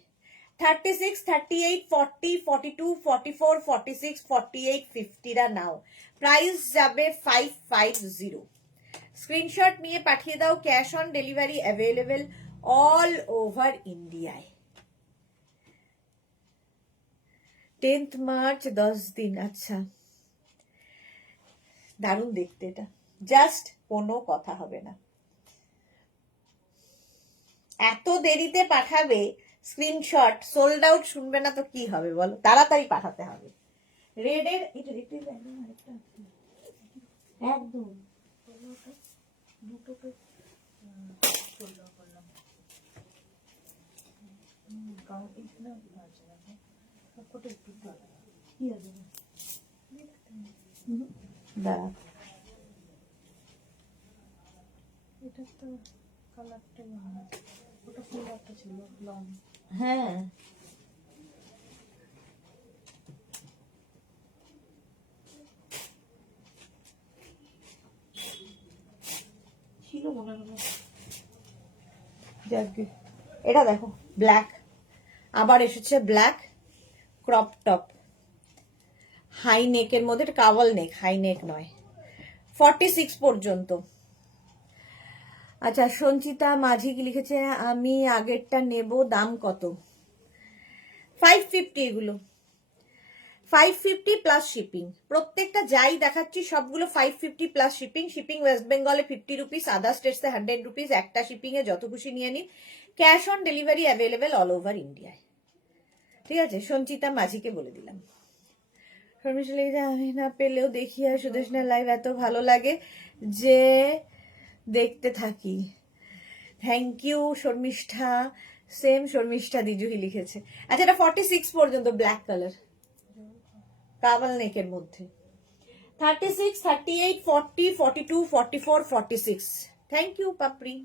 36, 38, 40, 42, 44, 46, 48, 50 রা নাও। প্রাইস যাবে 550। স্ক্রিনশট নিয়ে পাঠিয়ে দাও, cash on delivery available all over ইন্ডিয়ায়। 10th মার্চ 10 দিন। আচ্ছা দারুণ দেখতে, এটা জাস্ট কোনো কথা হবে না। এত দেরিতে পাঠাবে স্ক্রিনশট, সোল্ড আউট শুনবে না তো কি হবে বলো, তাড়াতাড়ি পাঠাতে হবে। রেডের এটা দেখতে একদম এখানে আছে দেখো সবকটা একটু কি আছে দাঁড়া, এটা তো কালারটাই ভালো, ওটা ফুল একটা ছিল লং। হ্যাঁ ছিল মনে হয়। যাকগে, এটা দেখো ব্ল্যাক, আবার এসেছে ব্ল্যাক ক্রপ টপ, হাই নেকের মধ্যে, এটা কাওয়াল নেক, হাই নেক নয়, 46 পর্যন্ত। আচ্ছা, সঞ্চিতা মাঝি কি লিখেছে, আমি আগেরটা নেব, দাম কত? 550, এগুলো 550 প্লাস শিপিং, প্রত্যেকটা যাই দেখাচ্ছি সবগুলো 550 প্লাস শিপিং। শিপিং ওয়েস্ট বেঙ্গলে 50 রুপিস, আদার স্টেটসে 100 রুপিস, একটা শিপিং এ যত খুশি নিয়ে নিন। Cash on delivery available all over ইন্ডিয়ায়, ঠিক আছে? সঞ্চিতা মাঝিকে বলে দিলাম। শর্মিষ্ঠা লিখেছে, আমি না পেলেও দেখি আর সুদেশনা লাইভ এত ভালো লাগে যে দেখতে থাকি। Thank you Sharmishtha, same Sharmishtha দিজুহি লিখেছে। আচ্ছা, এটা 46 পর্যন্ত, ব্ল্যাক কালার, কাভাল নেকের মধ্যে। 36, 38, 40, 42, 44, 46। Thank you papdi.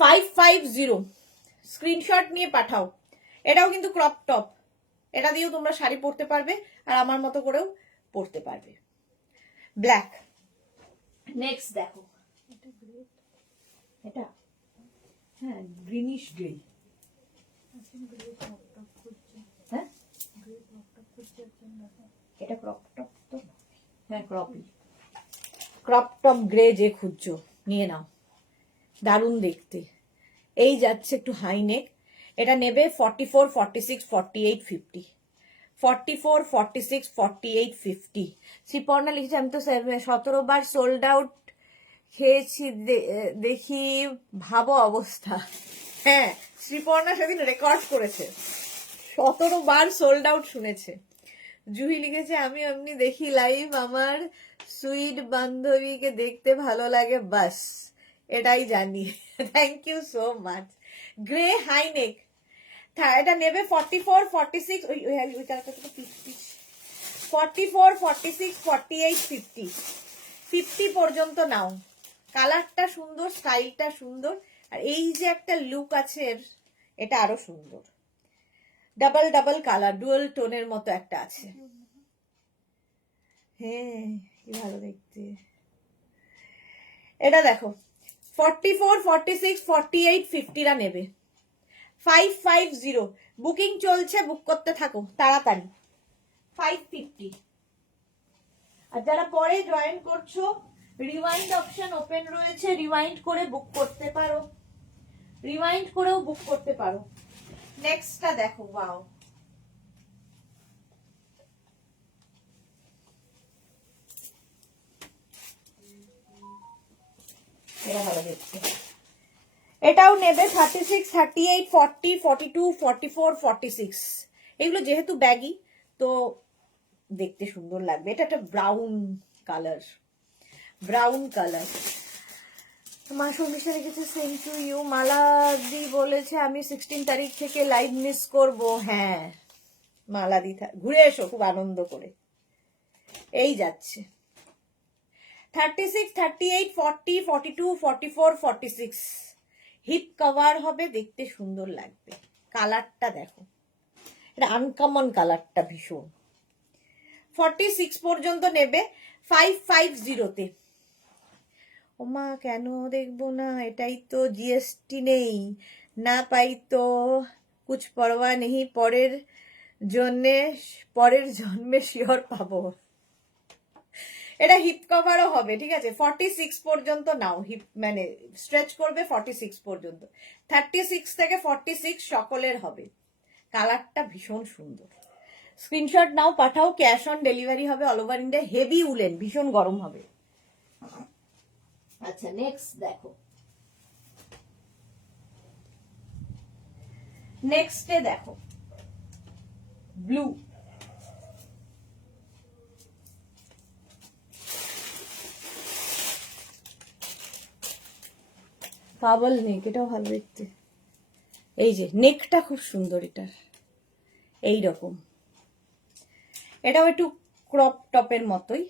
550, স্ক্রিনশট নিয়ে পাঠাও। এটাও কিন্তু ক্রপ টপ, এটা দিয়েও তোমরা শাড়ি পরতে পারবে আর আমার মতো করেও পরতে পারবে। ব্ল্যাক। নেক্সট দেখো, এটা হ্যাঁ গ্রিনিশ গ্রে, হ্যাঁ এটা ক্রপ টপ তো, হ্যাঁ ক্রপই, ক্রপ টপ গ্রে যে খুঁজছো নিয়ে নাও, দারুণ দেখতে। এই যাচ্ছে একটু হাই নেক, এটা নেবে 44, 46, 48, 50, 44, 46, 48, 50। শ্রীপর্ণা লিখেছে, আমি তো 17 বার সোল্ড আউট খেয়েছি, দেখি ভাবো অবস্থা। হ্যাঁ, শ্রীপর্ণা সেদিন রেকর্ড করেছে, 17 বার সোল্ড আউট শুনেছে। জুহি লিখেছে, আমি এমনি দেখি লাইভ, আমার সুইট বান্ধবীকে দেখতে ভালো লাগে, বাস এটাই জানি। Thank you so much. Grey high neck, এটা নেবে 44, 46, ওই কালারটা তো পিচ পিচ, 44, 46, 48, 50, 50 পর্যন্ত নাও। কালারটা সুন্দর, স্টাইলটা সুন্দর, আর এই যে একটা লুক আছে এর, এটা আরো সুন্দর। ডাবল ডাবল কালার, ডুয়াল টোনের মতো একটা আছে। হ্যাঁ কি ভালো দেখতে। এটা দেখো 44, 46, 48, 50 নেবে। 550 বুকিং চলছে, বুক করতে থাকো তাড়াতাড়ি। 550। আর যারা পরে জয়েন করছো, রিওয়াইন্ড অপশন ওপেন রয়েছে, রিওয়াইন্ড করে বুক করতে পারো, রিওয়াইন্ড করেও বুক করতে পারো। নেক্সটটা দেখো, ওয়াও, এটা ভালো দেখতে। এটাও নেবে 36, 38, 40, 42, 44, 46। এগুলো যেহেতু ব্যাগি তো দেখতে সুন্দর লাগবে। এটা একটা ব্রাউন কালার, ব্রাউন কালার। মা শর্মিষ্ঠা রেখেছে, সেম টু ইউ। মালাদি বলেছে, আমি 16 তারিখ থেকে লাইভ মিস করব। হ্যাঁ মালাদি, ঘুরে এসো খুব আনন্দ করে। এই যাচ্ছে 36, 38, 40, 42, 44, 46। হিপ কভার হবে, দেখতে সুন্দর লাগবে। কালারটা দেখো, এটা আনকমন কালারটা ভীষণ। 46 পর্যন্ত নেবে 550-তে। ওমা কেন দেখবো না, এটাই তো জিএসটি নেই, না পাই তো কুছ পরোয়া নেই, পরের জন্মে শিওর পাবো। এটা হিপ কভারও হবে, ঠিক আছে? 46 পর্যন্ত নাও, হিপ মানে স্ট্রেচ করবে 46 পর্যন্ত। 36 থেকে 46 সকলের হবে। কালারটা ভীষণ সুন্দর। স্ক্রিনশট নাও, পাঠাও, ক্যাশ অন ডেলিভারি হবে all over India. Heavy woollen, ভীষণ গরম হবে। আচ্ছা নেক্সট দেখো, নেক্সটে দেখো ব্লু, কাবল নেক, এটাও ভালো দেখতে। এই যে নেকটা খুব সুন্দর এটার, এই রকম। এটাও একটু ক্রপ টপের মতোই,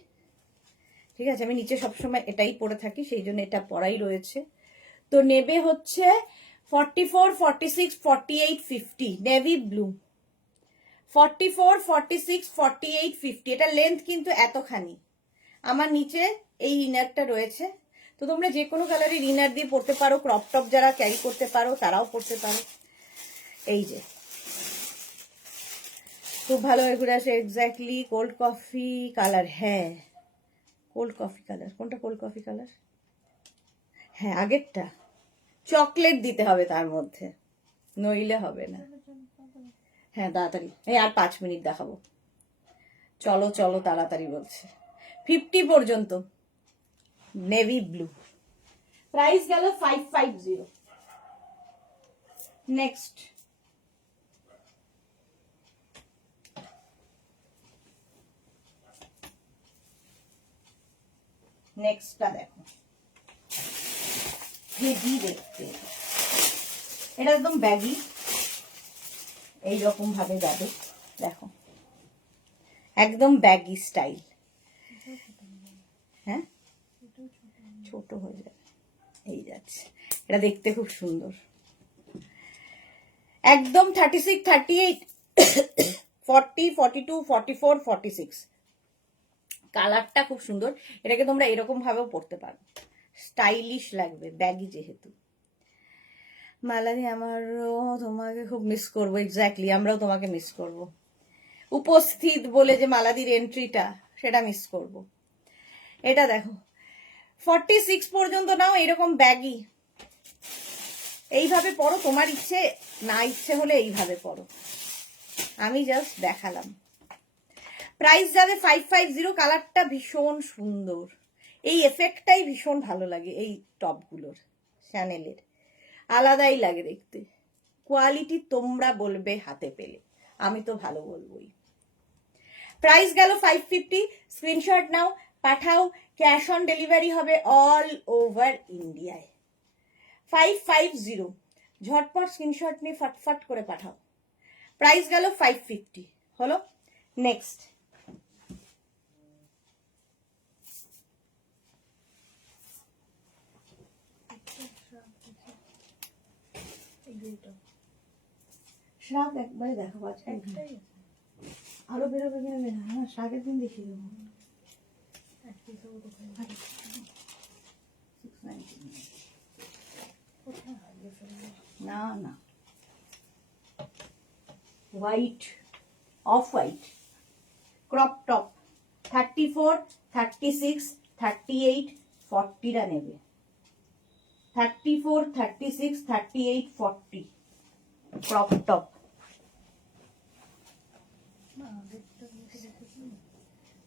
ঠিক আছে। আমি নিচে সবসময় এটাই পরে থাকি, সেই জন্য এটা পরাই রয়েছে। তো নেবে হচ্ছে 44, 46, 48, 50 নেভি ব্লু। 44, 46, 48, 50 এটা লেন্থ কিন্তু এতখানি। আমার নিচে এই ইনারটা রয়েছে, তো তোমরা যে কোনো কালারের ইনার দিয়ে পরতে পারো। ক্রপ টপ যারা ক্যারি করতে পারো তারাও পরতে পারো। এই যে খুব ভালো এগুলো আছে। এক্স্যাক্টলি কোল্ড কফি কালার, হ্যাঁ কোল্ড কফি কালার। কোনটা কোল্ড কফি কালার? হ্যাঁ আগেরটা। চকলেট দিতে হবে তার মধ্যে, নইলে হবে না। হ্যাঁ তাড়াতাড়ি, এই আর 5 মিনিট দেখাবো। চলো চলো তাড়াতাড়ি বলছে। 50 পর্যন্ত নেভি ব্লু, প্রাইস গেল 550। নেক্সট নেক্সটটা দেখো, হেভি দেখতে। এটা একদম ব্যাগি, এইরকম ভাবে যাবে, দেখো একদম ব্যাগি স্টাইল। হ্যাঁ ছোট হয়ে যাবে, এই যাচ্ছে। এটা দেখতে খুব সুন্দর, একদম 36, 38, 40, 42, 44, 46 কালারটা খুব সুন্দর। এটাকে তোমরা এরকম ভাবেও পরতে পারো, স্টাইলিশ লাগবে ব্যাগি যেহেতু। মালানি আমারও তোমাকে খুব মিস করবো। এক্স্যাক্টলি, আমরাও তোমাকে মিস করব। উপস্থিত বলে যে মালাদির এন্ট্রিটা, সেটা মিস করব। এটা দেখো 46 পর্যন্ত নাও, এরকম ব্যাগি এইভাবে পরো। তোমার ইচ্ছে না ইচ্ছে হলে এইভাবে পরো, আমি জাস্ট দেখালাম। প্রাইস যাবে 550। কালারটা ভীষণ সুন্দর, এই এফেক্টটাই ভীষণ ভালো লাগে এই টপগুলোর, শ্যানেলের আলাদাই লাগে দেখতে। কোয়ালিটি তোমরা বলবে হাতে পেলে, আমি তো ভালো বলবোই। প্রাইস গেল 550। স্ক্রিনশট নাও, পাঠাও। ক্যাশ অন ডেলিভারি হবে অল ওভার ইন্ডিয়ায়। 550 ঝটপট স্ক্রিনশট নিয়ে ফটফট করে পাঠাও। প্রাইস গেল 550 হলো। নেক্সট শাক একবারে দেখো, আজকে আরো বেরোবে কিনা বেরো। হ্যাঁ শাকের দিন দেখিয়ে দেবো। না না, white, off white crop top 34, 36, 38, 40টা নেবে। 34, 36, 38, 40 ক্রপ টপ।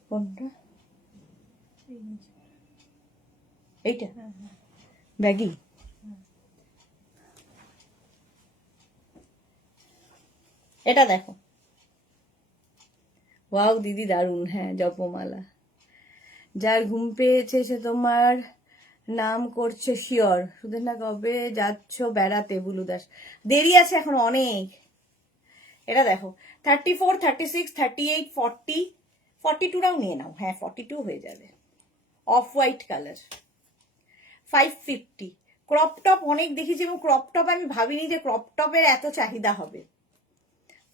কোনটা? এইটা ব্যাগি। এটা দেখো, ওয়াও দিদি দারুণ। হ্যাঁ জপমালা। যার ঘুম পেয়েছে সে তোমার নাম করছে শিওর। সুধীর না কবে যাচ্ছ বেড়াতে? বুলু দাস, দেরি আছে এখন অনেক। এটা দেখো 34, 36, 38, 40, 42টাও নিয়ে নাও। হ্যাঁ 42 হয়ে যাবে। Off white colour, 550। Crop top অনেক দেখেছি, এবং ক্রপ টপ আমি ভাবিনি যে ক্রপ টপের এত চাহিদা হবে।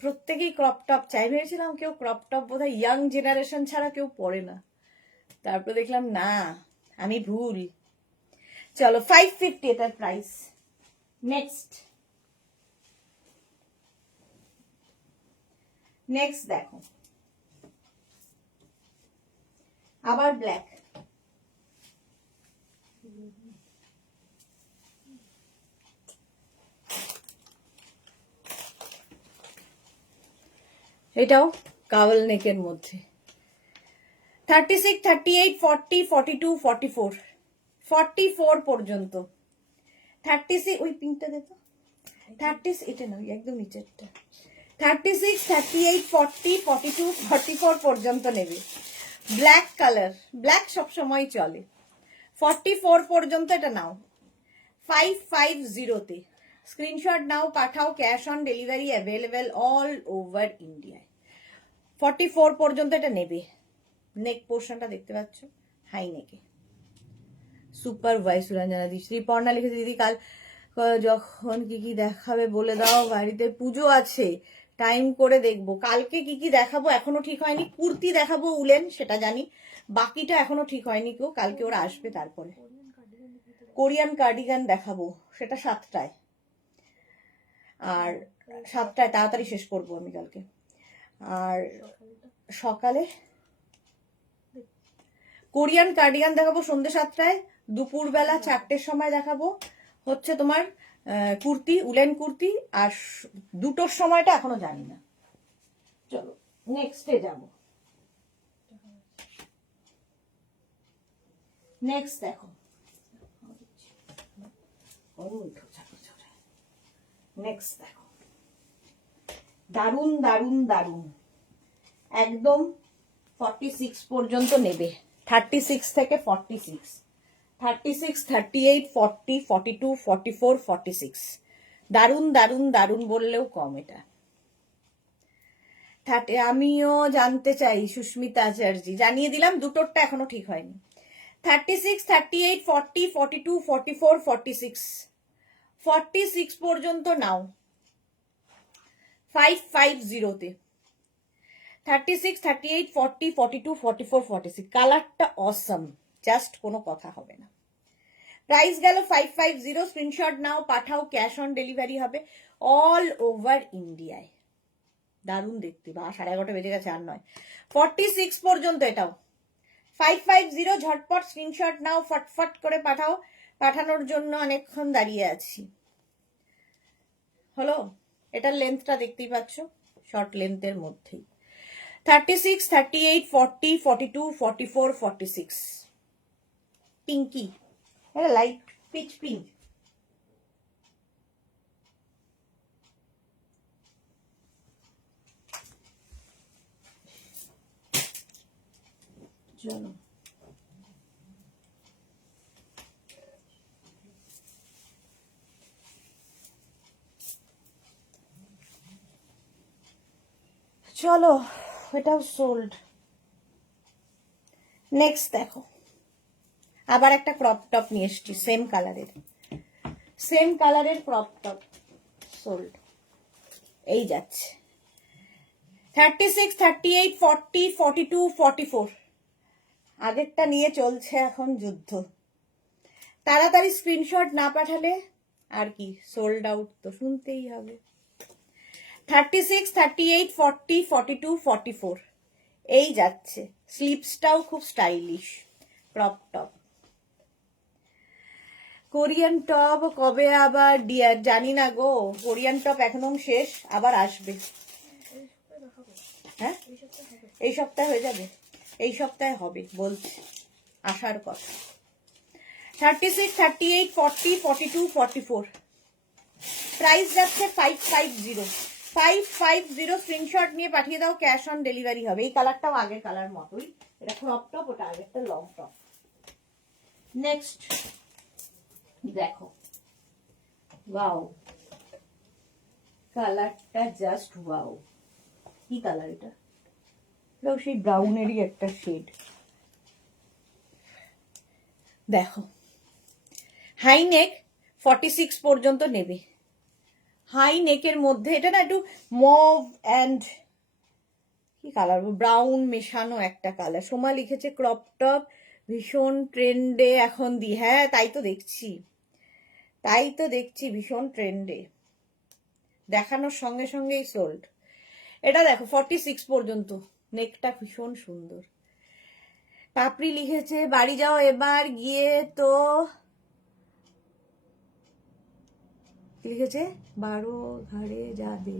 প্রত্যেকেই ক্রপ টপ চাই, ভেবেছিলাম কেউ ক্রপ টপ বোধহয় ইয়াং জেনারেশন ছাড়া কেউ পরে না, তারপর দেখলাম না আমি ভুল। চলো 550 এটার প্রাইস। নেক্সট নেক্সট দেখো, আবার ব্ল্যাক। এটাও কাওয়াল নেকের মধ্যে 36, 38, 40, 42, 44 44 পর্যন্ত। 36 ওই পিঙ্কটা দেখো, 30 এটা নয় একদম নিচেরটা। 36, 38, 40, 42, 44 পর্যন্ত নেবে। ব্ল্যাক কালার, ব্ল্যাক সবসময় চলে। 44 পর্যন্ত এটা নাও। 550-তে স্ক্রিনশট নাও, পাঠাও, cash on delivery available all over ইন্ডিয়ায়। 44 পর্যন্ত এটা নেবে। নেক পোর্শনটা দেখতে পাচ্ছ, হাই নেকে। সুপার ভাই সুরঞ্জনা দি। শ্রীপর্ণা লিখেছে, দিদি কাল যখন কি কি দেখাবে বলে দাও, বাড়িতে পুজো আছে, টাইম করে দেখবো। কালকে কি কি দেখাবো এখনো ঠিক হয়নি। কুর্তি দেখাবো উলেন, সেটা জানি, বাকিটা এখনো ঠিক হয়নি কেউ। কালকে ওরা আসবে তারপরে। কোরিয়ান কার্ডিগান দেখাবো, সেটা 7টায়, আর 7টায় তাড়াতাড়ি শেষ করবো আমি কালকে। আর সকালে কোরিয়ান কার্ডিগান দেখাবো সন্ধ্যে 7টায়। দুপুরবেলা 4টের সময় দেখাবো হচ্ছে তোমার কুর্তি, উলেন কুর্তি। আর 2টোর সময়টা এখনো জানি না। চলো নেক্সটে যাব। নেক্সট দেখো, নেক্সট দেখো, দারুন দারুন দারুন, একদম 46 পর্যন্ত নেবে। 36 থেকে 46, 36, 38, 40, 42, 44, 46। দারুন দারুন দারুন বললেও কম এটা। আমিও জানতে চাই, সুস্মিতা আচার্য, জানিয়ে দিলাম। দুটোরটা এখনো ঠিক হয়নি। 36, 38, 40, 42, 44, 46, 46 পর্যন্ত নাও 550-তে। 36, 38, 40, 42, 44, 46। কালারটা অসম, জাস্ট কোনো কথা হবে না। প্রাইস গেল 550। স্ক্রিনশট নাও, পাঠাও, ক্যাশ অন ডেলিভারি হবে অল ওভার ইন্ডিয়ায়। দারুণ দেখতে। বা 11:30 বেজে গেছে, আর নয়। 46 পর্যন্ত এটাও 550। ঝটপট স্ক্রিনশট নাও, ফটফট করে পাঠাও। পাঠানোর জন্য অনেকক্ষণ দাঁড়িয়ে আছি। হলো, এটার লেন্থটা দেখতেই পাচ্ছ, শর্ট লেন্থের মধ্যেই। 36, 38, 40, 42, 44, 46। পিঙ্কি, এটা লাইট পিচ পিঙ্ক। চলো চলো, এটাও সোল্ড। নেক্সট দেখো, আবার একটা ক্রপ টপ নিয়ে এসছি, সেম কালারের ক্রপ টপ, সোল্ড। এই যাচ্ছে 36, 38, 40, 42, 44। আগেরটা নিয়ে চলছে এখন যুদ্ধ। তাড়াতাড়ি স্ক্রিনশট না পাঠালে আর কি, সোল্ড আউট তো শুনতেই হবে। 36, 38, 40, 42, 44। এই যাচ্ছে। স্লিপসটাও খুব stylish, crop top. Korean top কবে আবার ডিয়ার, জানি না গো। কোরিয়ান টপ একদম শেষ, আবার আসবে। হ্যাঁ, এই সপ্তাহে হয়ে যাবে, এই সপ্তাহে হবে বলছে, আসার কথা। 36, 38, 40, 42, 44। প্রাইস যাচ্ছে 550। 550 স্ক্রিনশট নিয়ে পাঠিয়ে দাও, ক্যাশ অন ডেলিভারি হবে। এই কালারটাও আগের কালার মতোই, এটা ক্রপ টপ, ওটা আগেরটা লং টপ। নেক্সট দেখো, ওয়াও, কালারটা জাস্ট ওয়াও। কি কালার এটা? এটাও সেই ব্রাউনেরই একটা শেড। দেখো, হাই নেক 46 পর্যন্ত নেবে। হাই নেকের মধ্যে এটা না একটু মভ অ্যান্ড কি কালার, ব্রাউন মেশানো একটা কালার। সোমা লিখেছে ক্রপ টপ ভীষণ ট্রেন্ডে এখন দি। হ্যাঁ, তাই তো দেখছি, ভীষণ ট্রেন্ডে, দেখানোর সঙ্গে সঙ্গেই সোল্ড। এটা দেখো 46 পর্যন্ত, নেকটা ভীষণ সুন্দর। পাপড়ি লিখেছে বাড়ি যাও এবার গিয়ে, তো লিখেছে 12 ঘরে যাবে।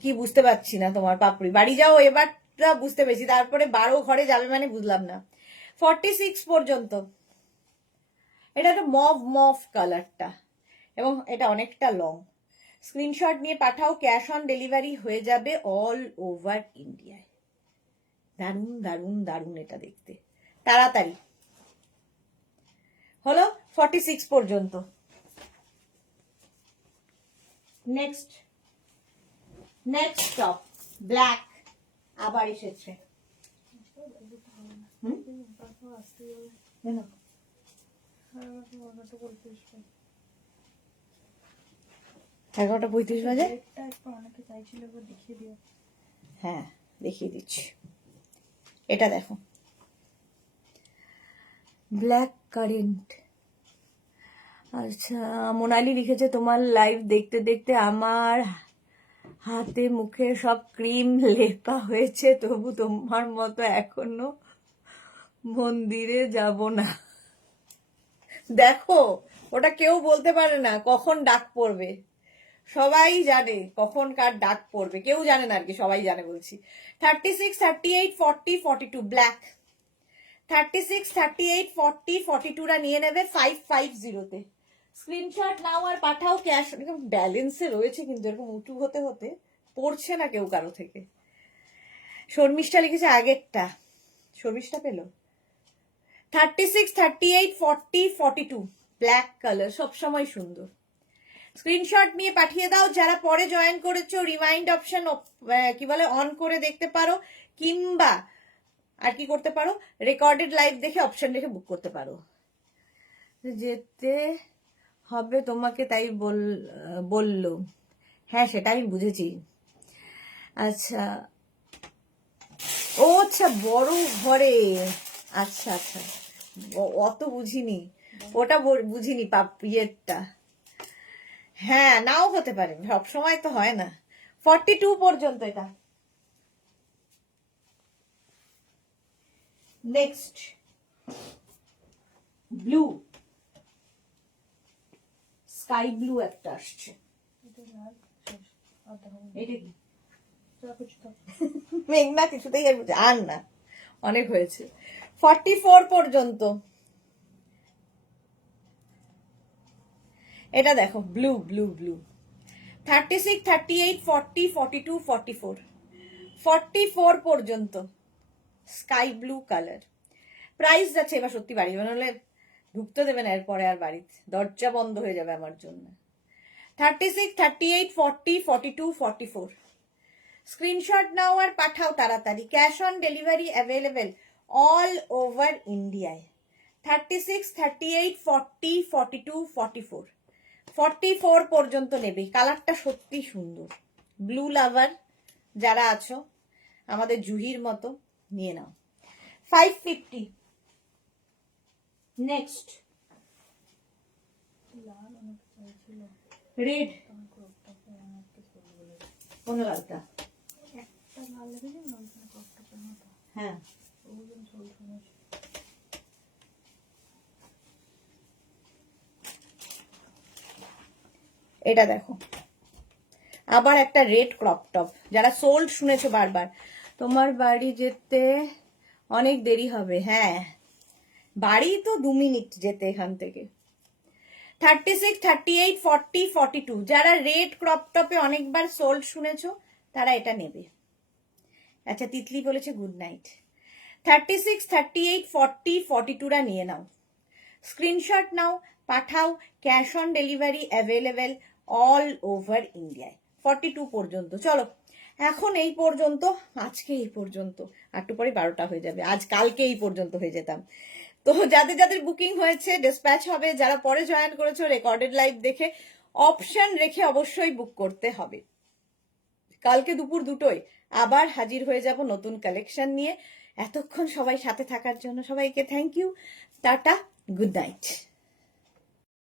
কি বুঝতে পারছি না তোমার পাপড়ি, বাড়ি যাও এবারটা বুঝতে পেরেছি, তারপরে 12 ঘরে যাবে মানে বুঝলাম না। 46 পর্যন্ত। এটা একটা মভ কালারটা, এবং এটা অনেকটা লং। স্ক্রিনশট নিয়ে পাঠাও, ক্যাশ অন ডেলিভারি হয়ে যাবে অল ওভার ইন্ডিয়ায়। দারুন দারুন দারুন এটা দেখতে। তাড়াতাড়ি। হলো 46 পর্যন্ত। নেক্সট টপ ব্ল্যাক আবার এসেছে। কেন? 11:35 বাজে। অনেকে চাইছিল দেখিয়ে দিও। হ্যাঁ দেখিয়ে দিচ্ছি। এটা দেখো ব্ল্যাক কারেন্ট। আচ্ছা মোনালি লিখেছে তোমার লাইভ দেখতে দেখতে আমার হাতে মুখে সব ক্রিম লেপা হয়েছে, তবু তোমার মতো এখনো মন্দিরে যাব না। দেখো ওটা কেউ বলতে পারে না কখন ডাক পড়বে, সবাই জানে কখন কার ডাক পড়বে, কেউ জানে না আর কি, সবাই জানে বলছি। 36, 38, 40, 42 ব্ল্যাক। 36, 38, 40, 42টা নিয়ে নেবে 550-তে। স্ক্রিনশট নাও আর পাঠাও। ক্যাশ ব্যালেন্সে রয়েছে কিন্তু এরকম উঁচু হতে হতে পড়ছে না কেউ কারো থেকে। শর্মিষ্ঠা লিখেছে আগেরটা, শর্মিষ্ঠা পেলো। 36, 38, 40, 42 ব্ল্যাক কালার সবসময় সুন্দর। স্ক্রিনশট নিয়ে পাঠিয়ে দাও। যারা পরে জয়েন করেছো রিমাইন্ড অপশন কি বলে অন করে দেখতে পারো, কিংবা আর কি করতে পারো রেকর্ডেড লাইভ দেখে অপশন রেখে বুক করতে পারো। যেতে হবে তোমাকে তাই বললো। হ্যাঁ সেটা আমি বুঝেছি। আচ্ছা ও আচ্ছা বড় ঘরে, আচ্ছা আচ্ছা অত বুঝিনি, ওটা বুঝিনি ইয়েরটা। হ্যাঁ নাও হতে পারে, সব সময় তো হয় না। 42 পর্যন্ত এটা। নেক্সট ব্লু, স্কাই ব্লু একটা আসছে। এটা কি মেঘনা? কিছুতেই আর না, অনেক হয়েছে। 44 পর্যন্ত। এটা দেখো ব্লু ব্লু ব্লু। 36, 38, 40, 42, 44 44 পর্যন্ত স্কাই ব্লু কালার। প্রাইস যাচ্ছে এবার সত্যি বাড়ি বানালে ঢুকতে দেবে না এরপরে আর বাড়িতে, দরজা বন্ধ হয়ে যাবে আমার জন্য। 36, 38, 40, 42, 44 স্ক্রিনশট নাও আর পাঠাও তাড়াতাড়ি। Cash on delivery available all over ইন্ডিয়ায়। 36, 38, 40, 42, 44 44 পর্যন্ত নেবে। কালারটা সত্যি সুন্দর। ব্লু লাভার যারা আছো আমাদের জুহির মতো নিয়ে নাও। 550। Next red. কোন লালটা? হ্যাঁ এটা দেখো আবার একটা রেড ক্রপ টপ। যারা সোল্ড শুনেছো বারবার, তোমার বাড়ি যেতে অনেক দেরি হবে। হ্যাঁ বাড়ি তো 2 মিনিট যেতে এখান থেকে। 36, 38, 40, 42 যারা রেড ক্রপ টপে অনেকবার সোল্ড শুনেছো তারা এটা নেবে। আচ্ছা তিতলি বলেছে গুড নাইট। 36, 38, 40, 42টা নিয়ে নাও। স্ক্রিনশট নাও পাঠাও। Cash on delivery available all over ইন্ডিয়ায়। 42 পর্যন্ত। চলো এখন এই পর্যন্ত, আজকে এই পর্যন্ত, একটু পরে 12টা হয়ে যাবে। আজ কালকে এই পর্যন্ত হয়ে যেতাম। তো যাদের যাদের বুকিং হয়েছে ডিসপ্যাচ হবে। যারা পরে জয়েন করেছো রেকর্ডেড লাইভ দেখে অপশন রেখে অবশ্যই বুক করতে হবে। কালকে দুপুর 2টোয় আবার হাজির হয়ে যাব নতুন কালেকশন নিয়ে। এতক্ষণ সবাই সাথে থাকার জন্য সবাইকে thank you. Tata, good night.